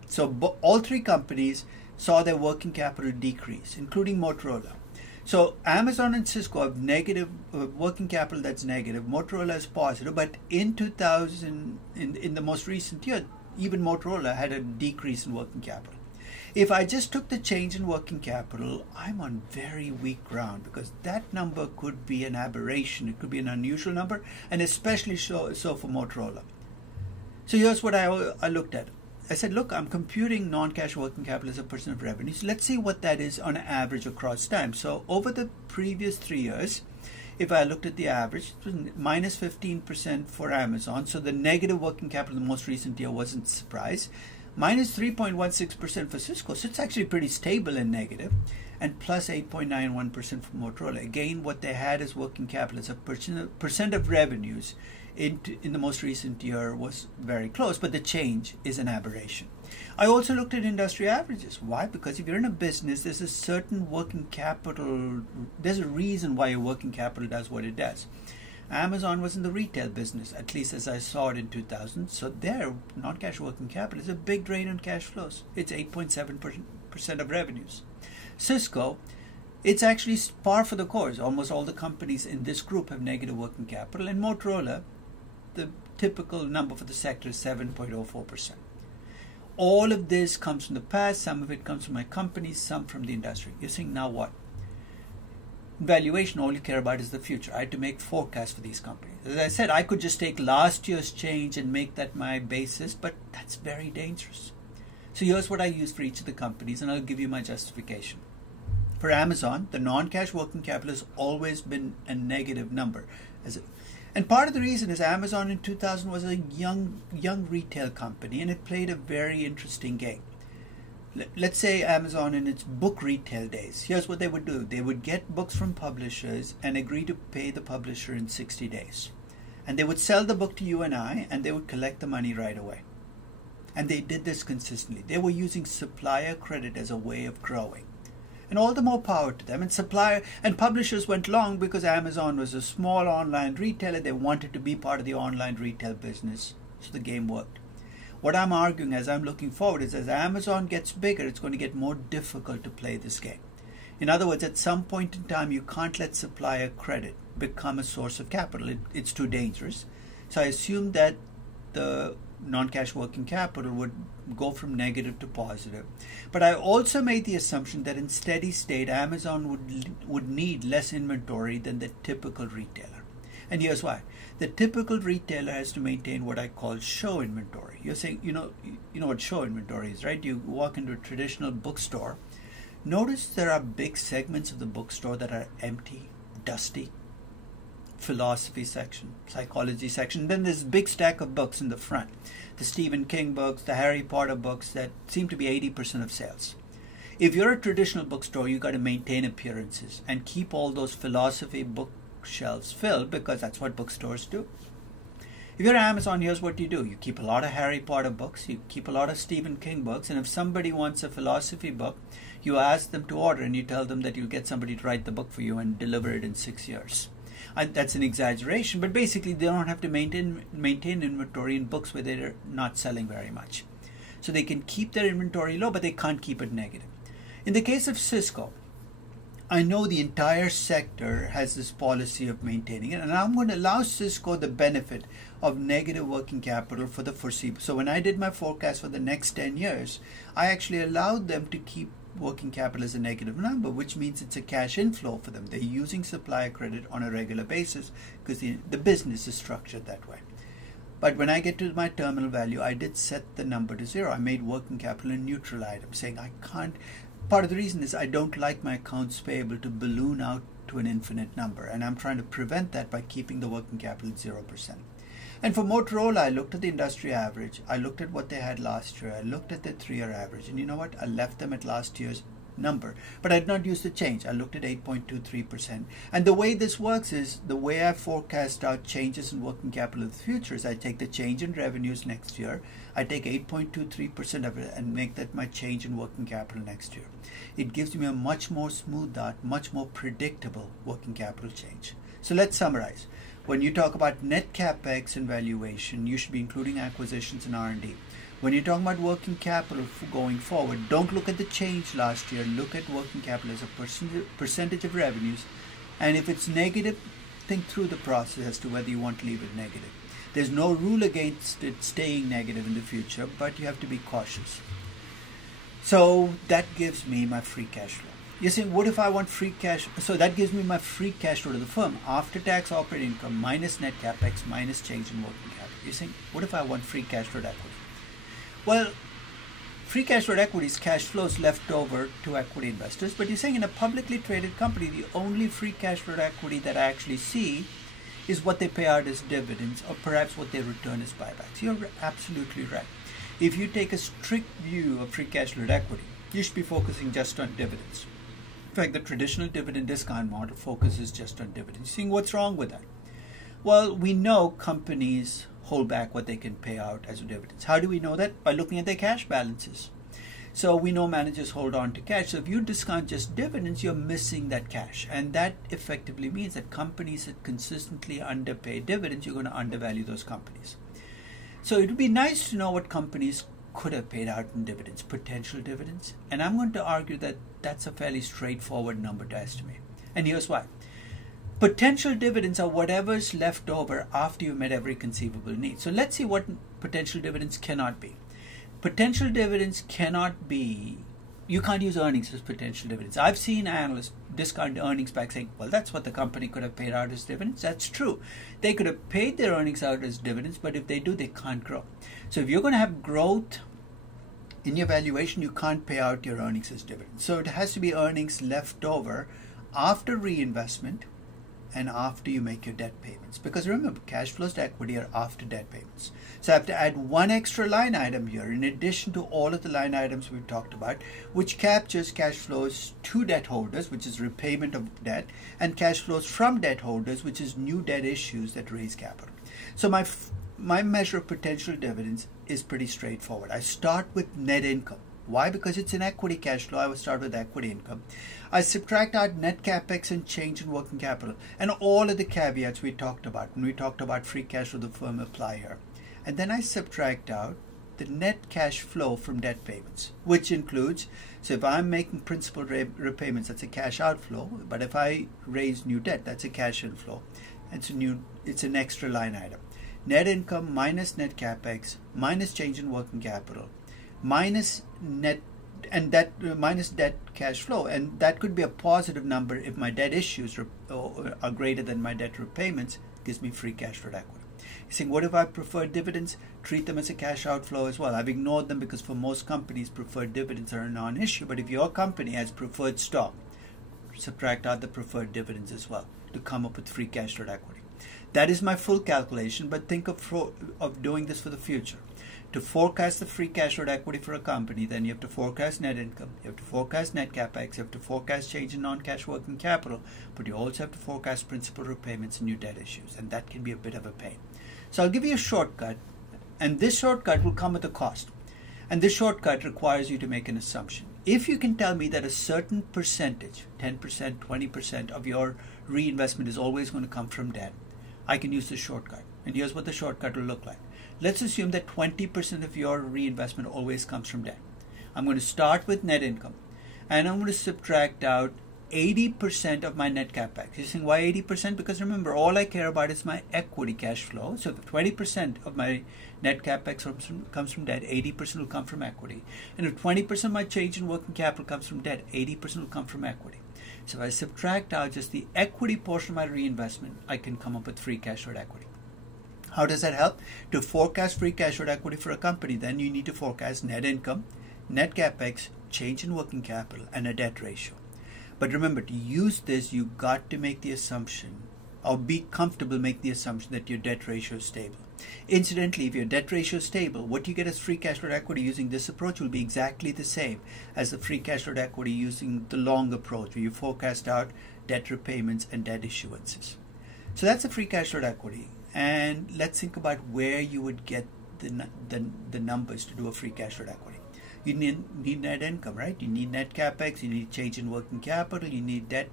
So all 3 companies saw their working capital decrease, including Motorola. So Amazon and Cisco have negative working capital that's negative. Motorola is positive, but in 2000, in the most recent year, even Motorola had a decrease in working capital. If I just took the change in working capital, I'm on very weak ground because that number could be an aberration. It could be an unusual number, and especially so for Motorola. So here's what I looked at. I said, look, I'm computing non-cash working capital as a percent of revenues. Let's see what that is on average across time. So over the previous 3 years, if I looked at the average, it was minus 15% for Amazon. So the negative working capital in the most recent year wasn't a surprise. Minus 3.16% for Cisco. So it's actually pretty stable and negative. And plus 8.91% for Motorola. Again, what they had as working capital as a percent of revenues in the most recent year was very close, but the change is an aberration. I also looked at industry averages. Why? Because if you're in a business, there's a certain working capital, there's a reason why your working capital does what it does. Amazon was in the retail business, at least as I saw it in 2000, so their non-cash working capital is a big drain on cash flows. It's 8.7% of revenues. Cisco It's actually par for the course. Almost all the companies in this group have negative working capital, and Motorola, the typical number for the sector is 7.04%. All of this comes from the past, some of it comes from my companies, some from the industry. You're saying, now what? Valuation, all you care about is the future. I had to make forecasts for these companies. As I said, I could just take last year's change and make that my basis, but that's very dangerous. So here's what I use for each of the companies, and I'll give you my justification. For Amazon, the non-cash working capital has always been a negative number. And part of the reason is Amazon in 2000 was a young retail company, and it played a very interesting game. Let's say Amazon in its book retail days. Here's what they would do. They would get books from publishers and agree to pay the publisher in 60 days. And they would sell the book to you and I, and they would collect the money right away. And they did this consistently. They were using supplier credit as a way of growing. And all the more power to them. And supplier and publishers went long because Amazon was a small online retailer. They wanted to be part of the online retail business. So the game worked. What I'm arguing as I'm looking forward is as Amazon gets bigger, it's going to get more difficult to play this game. In other words, at some point in time, you can't let supplier credit become a source of capital. It's too dangerous. So I assume that the non-cash working capital would go from negative to positive. But I also made the assumption that in steady state, Amazon would need less inventory than the typical retailer. And here's why. The typical retailer has to maintain what I call show inventory. You're saying, you know what show inventory is, right? You walk into a traditional bookstore. Notice there are big segments of the bookstore that are empty, dusty. Philosophy section, psychology section. Then there's a big stack of books in the front. The Stephen King books, the Harry Potter books that seem to be 80% of sales. If you're a traditional bookstore, you got to maintain appearances and keep all those philosophy bookshelves filled because that's what bookstores do. If you're Amazon, here's what you do. You keep a lot of Harry Potter books, you keep a lot of Stephen King books, and if somebody wants a philosophy book, you ask them to order and you tell them that you'll get somebody to write the book for you and deliver it in 6 years. That's an exaggeration, but basically they don't have to maintain inventory in books where they're not selling very much. So they can keep their inventory low, but they can't keep it negative. In the case of Cisco, I know the entire sector has this policy of maintaining it, and I'm going to allow Cisco the benefit of negative working capital for the foreseeable. So when I did my forecast for the next 10 years, I actually allowed them to keep working capital as a negative number, which means it's a cash inflow for them. They're using supplier credit on a regular basis because the business is structured that way. But when I get to my terminal value, I did set the number to 0. I made working capital a neutral item, saying I can't. Part of the reason is I don't like my accounts payable to balloon out to an infinite number, and I'm trying to prevent that by keeping the working capital at 0%. And for Motorola, I looked at the industry average. I looked at what they had last year. I looked at the 3-year average. And you know what? I left them at last year's number. But I did not use the change. I looked at 8.23%. And the way this works is the way I forecast out changes in working capital in the future is I take the change in revenues next year. I take 8.23% of it and make that my change in working capital next year. It gives me a much more smoothed out, much more predictable working capital change. So let's summarize. When you talk about net capex and valuation, you should be including acquisitions and R&D. When you're talking about working capital going forward, don't look at the change last year. Look at working capital as a percentage of revenues. And if it's negative, think through the process as to whether you want to leave it negative. There's no rule against it staying negative in the future, but you have to be cautious. So that gives me my free cash flow. You're saying, what if I want free cash? So that gives me my free cash flow to the firm after tax operating income minus net capex minus change in working capital. You're saying, what if I want free cash flow to equity? Well, free cash flow to equity is cash flows left over to equity investors. But you're saying in a publicly traded company, the only free cash flow to equity that I actually see is what they pay out as dividends or perhaps what they return as buybacks. You're absolutely right. If you take a strict view of free cash flow to equity, you should be focusing just on dividends. In fact, the traditional dividend discount model focuses just on dividends. Seeing what's wrong with that? Well, we know companies hold back what they can pay out as dividends. How do we know that? By looking at their cash balances. So we know managers hold on to cash. So if you discount just dividends, you're missing that cash. And that effectively means that companies that consistently underpay dividends, you're going to undervalue those companies. So it would be nice to know what companies could have paid out in dividends, potential dividends. And I'm going to argue that that's a fairly straightforward number to estimate. And here's why. Potential dividends are whatever's left over after you've met every conceivable need. So let's see what potential dividends cannot be. Potential dividends cannot be, you can't use earnings as potential dividends. I've seen analysts discount earnings back saying, well, that's what the company could have paid out as dividends. That's true. They could have paid their earnings out as dividends, but if they do, they can't grow. So if you're going to have growth in your valuation, you can't pay out your earnings as dividends. So it has to be earnings left over after reinvestment and after you make your debt payments. Because remember, cash flows to equity are after debt payments. So I have to add one extra line item here in addition to all of the line items we've talked about, which captures cash flows to debt holders, which is repayment of debt, and cash flows from debt holders, which is new debt issues that raise capital. So my measure of potential dividends is pretty straightforward. I start with net income. Why? Because it's an equity cash flow. I would start with equity income. I subtract out net capex and change in working capital, and all of the caveats we talked about when we talked about free cash flow the firm apply here. And then I subtract out the net cash flow from debt payments, which includes, so if I'm making principal repayments, that's a cash outflow, but if I raise new debt, that's a cash inflow. It's an extra line item. Net income minus net capex minus change in working capital minus net and that minus debt cash flow, and that could be a positive number if my debt issues are greater than my debt repayments. Gives me free cash flow equity. You're saying, what if I prefer dividends? Treat them as a cash outflow as well. I've ignored them because for most companies preferred dividends are a non-issue, but if your company has preferred stock, subtract out the preferred dividends as well to come up with free cash flow equity. That is my full calculation, but think of doing this for the future. To forecast the free cash flow equity for a company, then you have to forecast net income, you have to forecast net capex, you have to forecast change in non-cash working capital, but you also have to forecast principal repayments and new debt issues, and that can be a bit of a pain. So I'll give you a shortcut, and this shortcut will come at a cost. And this shortcut requires you to make an assumption. If you can tell me that a certain percentage, 10%, 20% of your reinvestment is always going to come from debt, I can use this shortcut. And here's what the shortcut will look like. Let's assume that 20% of your reinvestment always comes from debt. I'm going to start with net income, and I'm going to subtract out 80% of my net capex. You're saying, why 80%? Because remember, all I care about is my equity cash flow. So the 20% of my net capex comes from debt, 80% will come from equity. And if 20% of my change in working capital comes from debt, 80% will come from equity. So if I subtract out just the equity portion of my reinvestment, I can come up with free cash flow equity. How does that help? To forecast free cash flow equity for a company, then you need to forecast net income, net capex, change in working capital, and a debt ratio. But remember, to use this, you got to make the assumption, or be comfortable making the assumption that your debt ratio is stable. Incidentally, if your debt ratio is stable, what you get as free cash flow equity using this approach will be exactly the same as the free cash flow equity using the long approach, where you forecast out debt repayments and debt issuances. So that's a free cash flow equity. And let's think about where you would get the numbers to do a free cash flow equity. You need net income, right? You need net capex, you need change in working capital, you need debt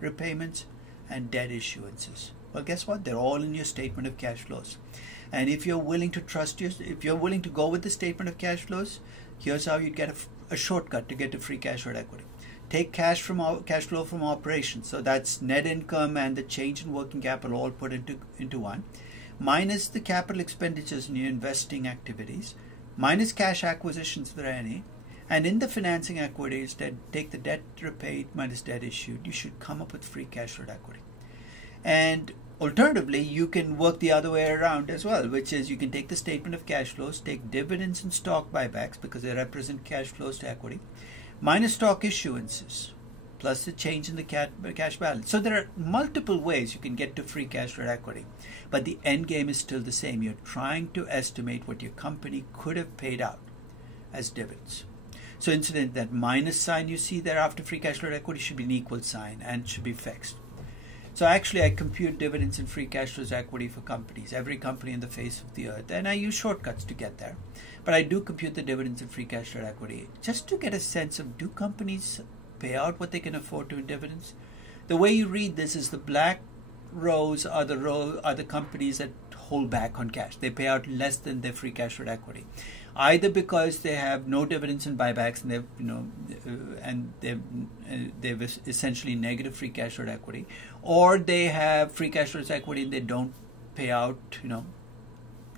repayments and debt issuances. Well, guess what? They're all in your statement of cash flows. And if you're willing to if you're willing to go with the statement of cash flows, here's how you'd get a shortcut to get to free cash flow equity. Take cash flow from operations, so that's net income and the change in working capital all put into one, minus the capital expenditures in your investing activities, minus cash acquisitions if there are any, and in the financing activities, take the debt repaid minus debt issued. You should come up with free cash flow equity. And alternatively, you can work the other way around as well, which is you can take the statement of cash flows, take dividends and stock buybacks because they represent cash flows to equity, minus stock issuances, plus the change in the cash balance. So there are multiple ways you can get to free cash flow equity, but the end game is still the same. You're trying to estimate what your company could have paid out as dividends. So incidentally, that minus sign you see there after free cash flow equity should be an equal sign and should be fixed. So actually, I compute dividends and free cash flows equity for companies, every company on the face of the earth, and I use shortcuts to get there. But I do compute the dividends and free cash flow equity just to get a sense of, do companies pay out what they can afford to in dividends? The way you read this is the black rows are the companies that hold back on cash. They pay out less than their free cash flow equity, either because they have no dividends and buybacks, and they've essentially negative free cash flow equity, or they have free cash flow equity and they don't pay out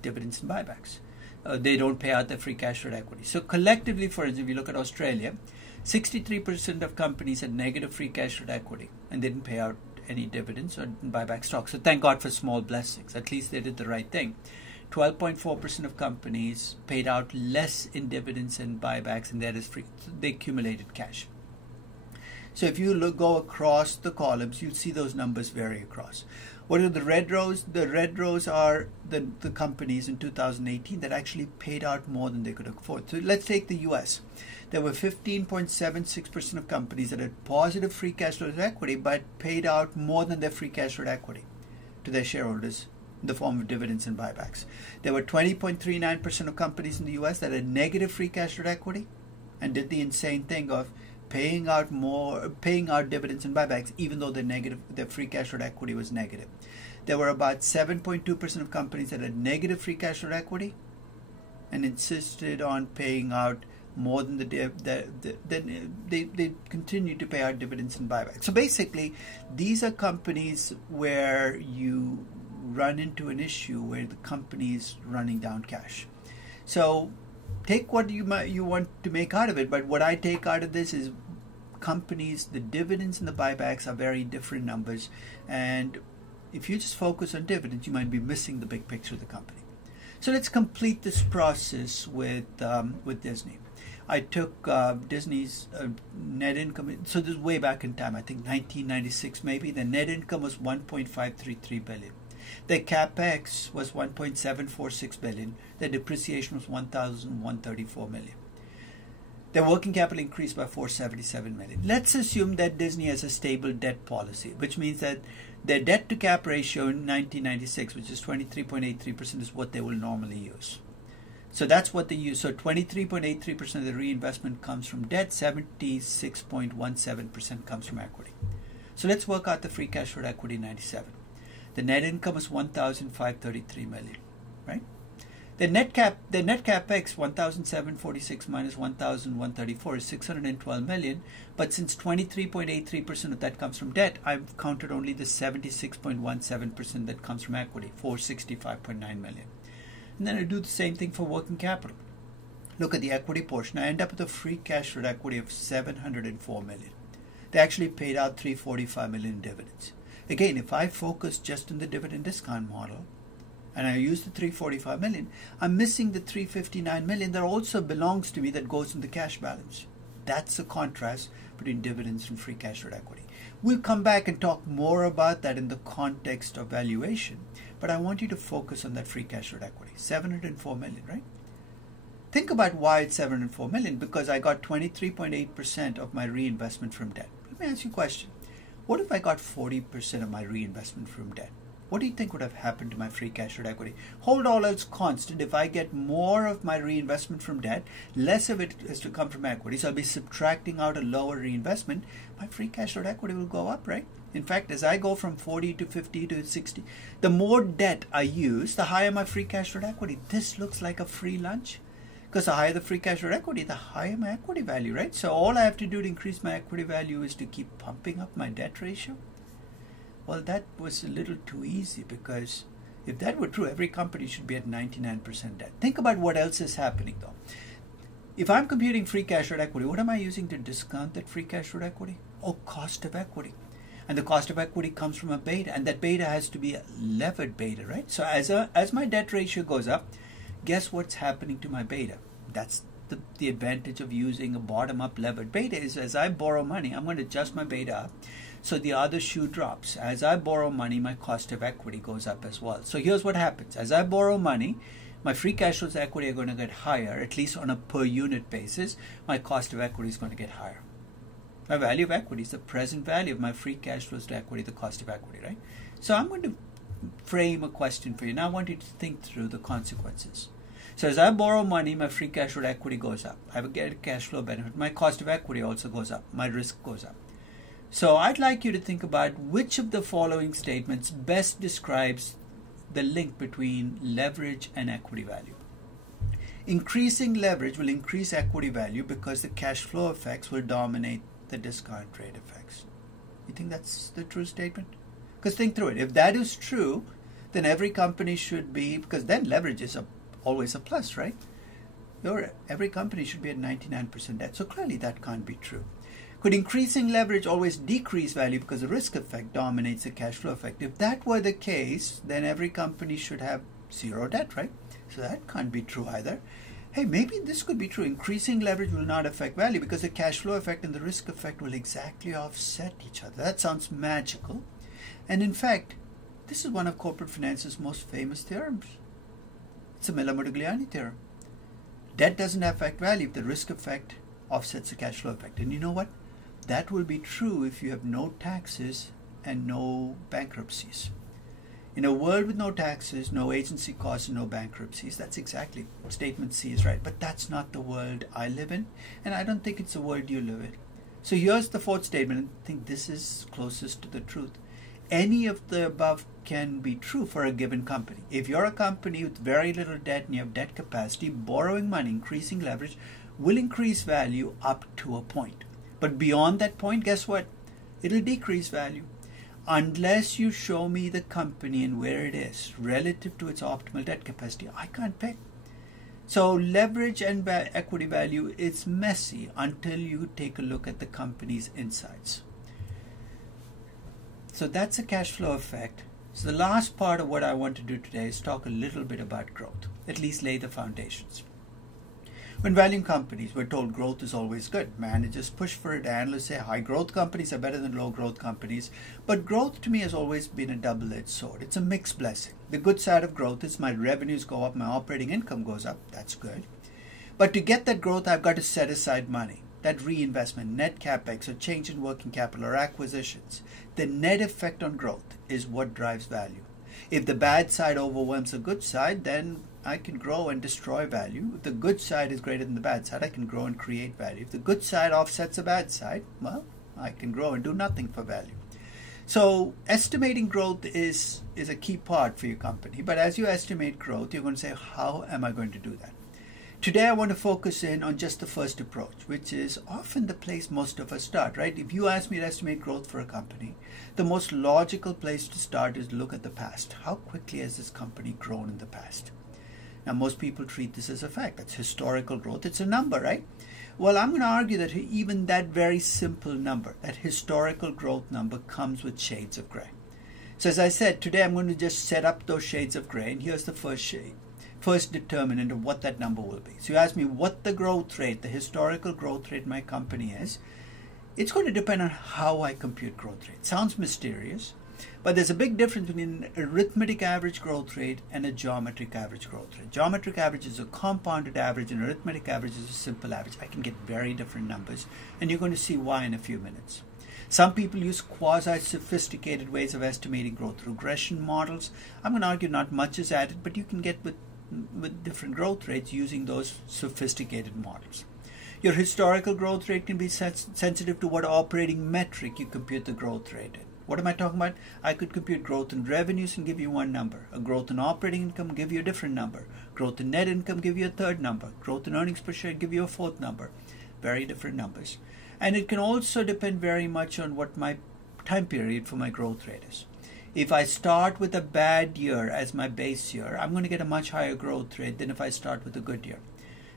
dividends and buybacks. They don't pay out their free cash flow equity. So collectively, for instance, if you look at Australia, 63% of companies had negative free cash flow equity and they didn't pay out any dividends or buy back stock. So thank God for small blessings. At least they did the right thing. 12.4% of companies paid out less in dividends and buybacks, and that is free. So they accumulated cash. So if you go across the columns, you'll see those numbers vary across. What are the red rows? The red rows are the companies in 2018 that actually paid out more than they could afford. So let's take the US. There were 15.76% of companies that had positive free cash flow equity but paid out more than their free cash flow equity to their shareholders in the form of dividends and buybacks. There were 20.39% of companies in the US that had negative free cash flow equity and did the insane thing of paying out dividends and buybacks even though their free cash flow equity was negative. There were about 7.2% of companies that had negative free cash flow equity and insisted on paying out more than they continued to pay out dividends and buybacks. So basically, these are companies where you run into an issue where the company is running down cash. So take what you want to make out of it, but what I take out of this is companies, the dividends and the buybacks are very different numbers, and if you just focus on dividends, you might be missing the big picture of the company. So let's complete this process with Disney. I took Disney's net income, so this is way back in time, I think 1996 maybe. The net income was $1.533 billion. Their capex was $1.746 billion. Their depreciation was $1,134 million. Their working capital increased by $477 million. Let's assume that Disney has a stable debt policy, which means that their debt to cap ratio in 1996, which is 23.83%, is what they will normally use. So that's what they use. So 23.83% of the reinvestment comes from debt, 76.17% comes from equity. So let's work out the free cash flow equity in 97. The net income is $1,533 million, right? The net capex, 1,746 minus 1,134 is $612 million. But since 23.83% of that comes from debt, I've counted only the 76.17% that comes from equity, $465.9 million. And then I do the same thing for working capital. Look at the equity portion. I end up with a free cash flow equity of $704 million. They actually paid out $345 million in dividends. Again, if I focus just on the dividend discount model and I use the $345 million, I'm missing the $359 million that also belongs to me that goes in the cash balance. That's the contrast between dividends and free cash flow equity. We'll come back and talk more about that in the context of valuation, but I want you to focus on that free cash flow equity, $704 million, right? Think about why it's $704 million, because I got 23.8% of my reinvestment from debt. Let me ask you a question. What if I got 40% of my reinvestment from debt? What do you think would have happened to my free cash flow equity? Hold all else constant. If I get more of my reinvestment from debt, less of it is to come from equity, so I'll be subtracting out a lower reinvestment, my free cash flow equity will go up, right? In fact, as I go from 40 to 50 to 60, the more debt I use, the higher my free cash flow equity. This looks like a free lunch. Because the higher the free cash flow equity, the higher my equity value, right? So all I have to do to increase my equity value is to keep pumping up my debt ratio. Well, that was a little too easy, because if that were true, every company should be at 99% debt. Think about what else is happening, though. If I'm computing free cash flow equity, what am I using to discount that free cash flow equity? Oh, cost of equity. And the cost of equity comes from a beta, and that beta has to be a levered beta, right? So as my debt ratio goes up, guess what's happening to my beta? That's the advantage of using a bottom-up levered beta, is as I borrow money, I'm going to adjust my beta up so the other shoe drops. As I borrow money, my cost of equity goes up as well. So here's what happens. As I borrow money, my free cash flows equity are going to get higher, at least on a per unit basis. My cost of equity is going to get higher. My value of equity is the present value of my free cash flows to equity, the cost of equity, right? So I'm going to frame a question for you. Now I want you to think through the consequences. So as I borrow money, my free cash flow equity goes up. I will get a cash flow benefit. My cost of equity also goes up. My risk goes up. So I'd like you to think about which of the following statements best describes the link between leverage and equity value. Increasing leverage will increase equity value because the cash flow effects will dominate the discount rate effects. You think that's the true statement? Because think through it. If that is true, then every company should be, because then leverage is always a plus, right? Every company should be at 99% debt. So clearly that can't be true. Could increasing leverage always decrease value because the risk effect dominates the cash flow effect? If that were the case, then every company should have zero debt, right? So that can't be true either. Hey, maybe this could be true. Increasing leverage will not affect value because the cash flow effect and the risk effect will exactly offset each other. That sounds magical. And in fact, this is one of corporate finance's most famous theorems. It's a Miller-Modigliani theorem. Debt doesn't affect value if the risk effect offsets the cash flow effect. And you know what? That will be true if you have no taxes and no bankruptcies. In a world with no taxes, no agency costs, and no bankruptcies, that's exactly statement C is right. But that's not the world I live in, and I don't think it's the world you live in. So here's the fourth statement, and I think this is closest to the truth. Any of the above can be true for a given company. If you're a company with very little debt and you have debt capacity, borrowing money, increasing leverage, will increase value up to a point. But beyond that point, guess what? It'll decrease value. Unless you show me the company and where it is relative to its optimal debt capacity, I can't pay. So leverage and equity value is messy until you take a look at the company's insides. So that's a cash flow effect. So the last part of what I want to do today is talk a little bit about growth, at least lay the foundations. When valuing companies, we're told growth is always good. Managers push for it. Analysts say high growth companies are better than low growth companies. But growth to me has always been a double-edged sword. It's a mixed blessing. The good side of growth is my revenues go up, my operating income goes up. That's good. But to get that growth, I've got to set aside money. That reinvestment, net capex, or change in working capital, or acquisitions. The net effect on growth is what drives value. If the bad side overwhelms the good side, then I can grow and destroy value. If the good side is greater than the bad side, I can grow and create value. If the good side offsets the bad side, well, I can grow and do nothing for value. So estimating growth is a key part for your company. But as you estimate growth, you're going to say, how am I going to do that? Today, I want to focus in on just the first approach, which is often the place most of us start, right? If you ask me to estimate growth for a company, the most logical place to start is look at the past. How quickly has this company grown in the past? Now, most people treat this as a fact. That's historical growth. It's a number, right? Well, I'm going to argue that even that very simple number, that historical growth number, comes with shades of gray. So as I said, today I'm going to just set up those shades of gray, and here's the first shade. First determinant of what that number will be. So you ask me what the growth rate, the historical growth rate of my company is. It's going to depend on how I compute growth rate. Sounds mysterious, but there's a big difference between an arithmetic average growth rate and a geometric average growth rate. Geometric average is a compounded average, and arithmetic average is a simple average. I can get very different numbers, and you're going to see why in a few minutes. Some people use quasi-sophisticated ways of estimating growth. Regression models, I'm going to argue not much is added, but you can get with different growth rates using those sophisticated models. Your historical growth rate can be sensitive to what operating metric you compute the growth rate in. What am I talking about? I could compute growth in revenues and give you one number. A growth in operating income give you a different number. Growth in net income give you a third number. Growth in earnings per share give you a fourth number. Very different numbers. And it can also depend very much on what my time period for my growth rate is. If I start with a bad year as my base year, I'm going to get a much higher growth rate than if I start with a good year.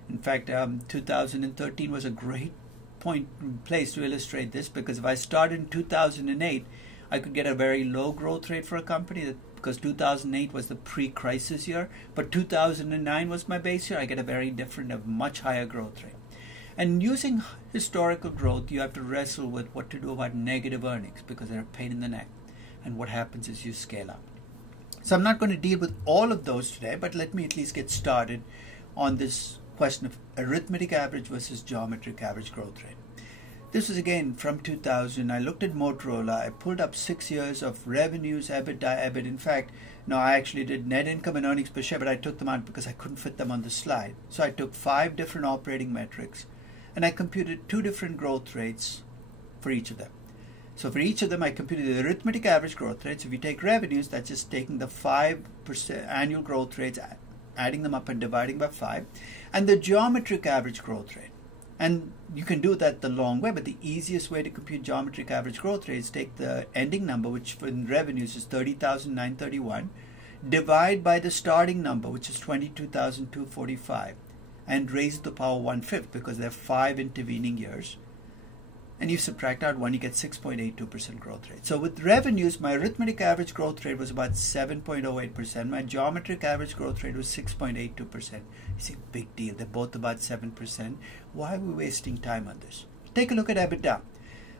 In fact, 2013 was a great place to illustrate this, because if I started in 2008, I could get a very low growth rate for a company because 2008 was the pre-crisis year, but 2009 was my base year. I get a very different, a much higher growth rate. And using historical growth, you have to wrestle with what to do about negative earnings, because they're a pain in the neck. And what happens is you scale up. So I'm not going to deal with all of those today, but let me at least get started on this question of arithmetic average versus geometric average growth rate. This was again from 2000. I looked at Motorola. I pulled up 6 years of revenues, EBITDA, EBIT. In fact, no, I actually did net income and earnings per share, but I took them out because I couldn't fit them on the slide. So I took 5 different operating metrics, and I computed 2 different growth rates for each of them. So for each of them, I computed the arithmetic average growth rate. So if you take revenues, that's just taking the 5% annual growth rates, adding them up and dividing by 5, and the geometric average growth rate. And you can do that the long way, but the easiest way to compute geometric average growth rate is take the ending number, which in revenues is 30,931, divide by the starting number, which is 22,245, and raise to the power 1/5 because there are 5 intervening years. And you subtract out 1, you get 6.82% growth rate. So with revenues, my arithmetic average growth rate was about 7.08%. My geometric average growth rate was 6.82%. You see, big deal. They're both about 7%. Why are we wasting time on this? Take a look at EBITDA.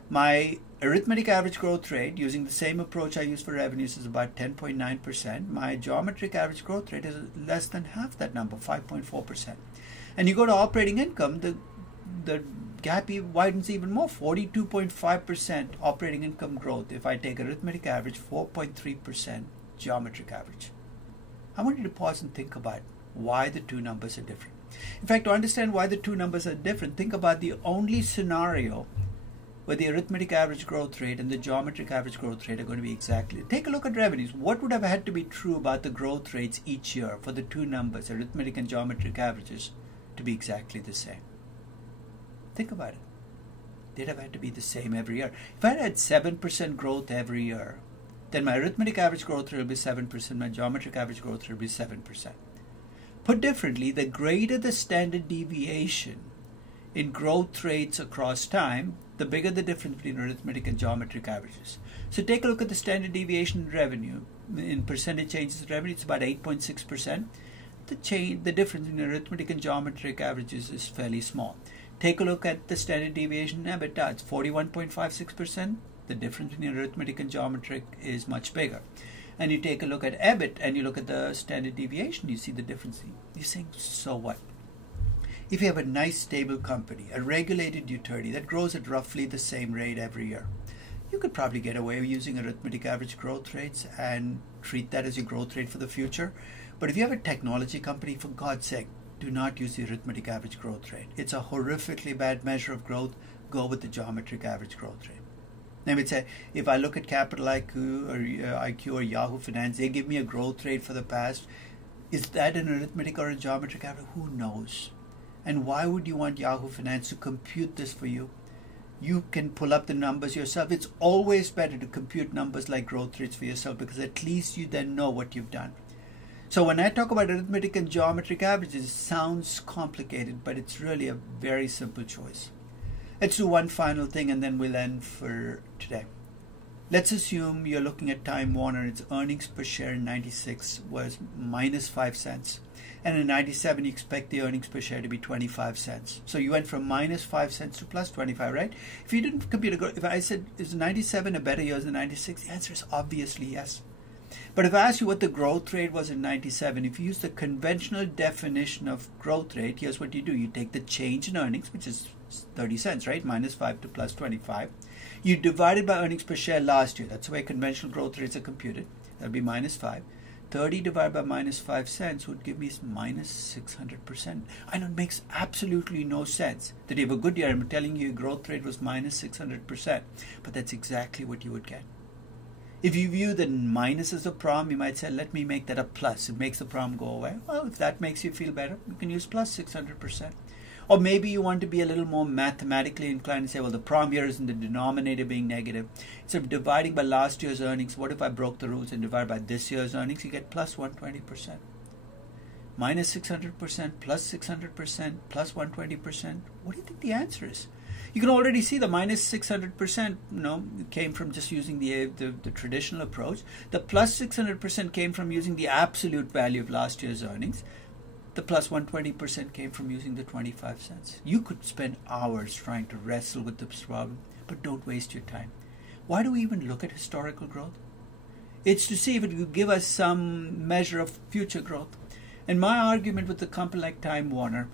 My arithmetic average growth rate, using the same approach I use for revenues, is about 10.9%. My geometric average growth rate is less than half that number, 5.4%. And you go to operating income, the gap widens even more, 42.5% operating income growth if I take arithmetic average, 4.3% geometric average. I want you to pause and think about why the two numbers are different. In fact, to understand why the two numbers are different, think about the only scenario where the arithmetic average growth rate and the geometric average growth rate are going to be exactly. Take a look at revenues. What would have had to be true about the growth rates each year for the two numbers, arithmetic and geometric averages, to be exactly the same? Think about it. They'd have had to be the same every year. If I had 7% growth every year, then my arithmetic average growth rate will be 7%, my geometric average growth rate will be 7%. Put differently, the greater the standard deviation in growth rates across time, the bigger the difference between arithmetic and geometric averages. So take a look at the standard deviation in revenue. In percentage changes in revenue, it's about 8.6%. The difference in arithmetic and geometric averages is fairly small. Take a look at the standard deviation in EBITDA. It's 41.56%. The difference between arithmetic and geometric is much bigger. And you take a look at EBIT and you look at the standard deviation, you see the difference. You're saying, so what? If you have a nice stable company, a regulated utility that grows at roughly the same rate every year, you could probably get away with using arithmetic average growth rates and treat that as your growth rate for the future. But if you have a technology company, for God's sake, do not use the arithmetic average growth rate. It's a horrifically bad measure of growth. Go with the geometric average growth rate. I would say, if I look at Capital IQ or Yahoo Finance, they give me a growth rate for the past. Is that an arithmetic or a geometric average? Who knows? And why would you want Yahoo Finance to compute this for you? You can pull up the numbers yourself. It's always better to compute numbers like growth rates for yourself, because at least you then know what you've done. So when I talk about arithmetic and geometric averages, it sounds complicated, but it's really a very simple choice. Let's do one final thing and then we'll end for today. Let's assume you're looking at Time Warner. Its earnings per share in 96 was minus 5 cents. And in 97, you expect the earnings per share to be 25 cents. So you went from minus 5 cents to plus 25, right? If you didn't compute if I said, is 97 a better year than 96? The answer is obviously yes. But if I ask you what the growth rate was in 97, if you use the conventional definition of growth rate, here's what you do. You take the change in earnings, which is 30 cents, right? Minus 5 to plus 25. You divide it by earnings per share last year. That's the way conventional growth rates are computed. That would be minus 5. 30 divided by minus 5 cents would give me minus 600%. I know it makes absolutely no sense that you have a good year. I'm telling you your growth rate was minus 600%. But that's exactly what you would get. If you view the minus as a problem, you might say, let me make that a plus. It makes the problem go away. Well, if that makes you feel better, you can use plus 600%. Or maybe you want to be a little more mathematically inclined and say, well, the problem here is in the denominator being negative. Instead of dividing by last year's earnings, what if I broke the rules and divide by this year's earnings? You get plus 120%. Minus 600%, plus 600%, plus 120%. What do you think the answer is? You can already see the minus 600%, came from just using the traditional approach. The plus 600% came from using the absolute value of last year's earnings. The plus 120% came from using the 25 cents. You could spend hours trying to wrestle with this problem, but don't waste your time. Why do we even look at historical growth? It's to see if it will give us some measure of future growth. And my argument with the company like Time Warner,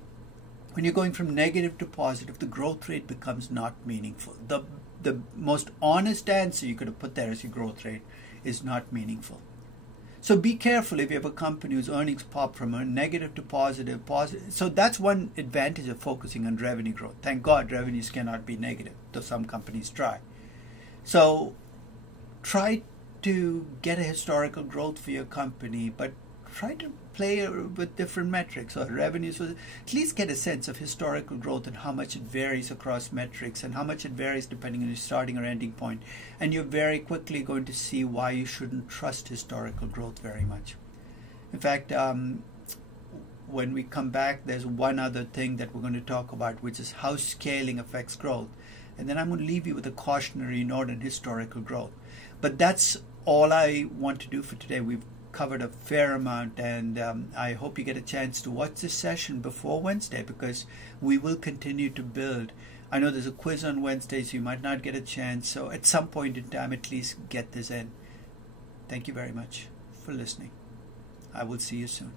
when you're going from negative to positive, the growth rate becomes not meaningful. The most honest answer you could have put there as your growth rate is not meaningful. So be careful if you have a company whose earnings pop from a negative to positive. So that's one advantage of focusing on revenue growth. Thank God revenues cannot be negative, though some companies try. So try to get a historical growth for your company, but try to play with different metrics or revenues. So at least get a sense of historical growth and how much it varies across metrics and how much it varies depending on your starting or ending point. And you're very quickly going to see why you shouldn't trust historical growth very much. In fact, when we come back, there's one other thing that we're going to talk about, which is how scaling affects growth. And then I'm going to leave you with a cautionary note on historical growth. But that's all I want to do for today. We've covered a fair amount, and I hope you get a chance to watch this session before Wednesday, because we will continue to build. I know there's a quiz on Wednesday, so you might not get a chance. So at some point in time, at least get this in. Thank you very much for listening. I will see you soon.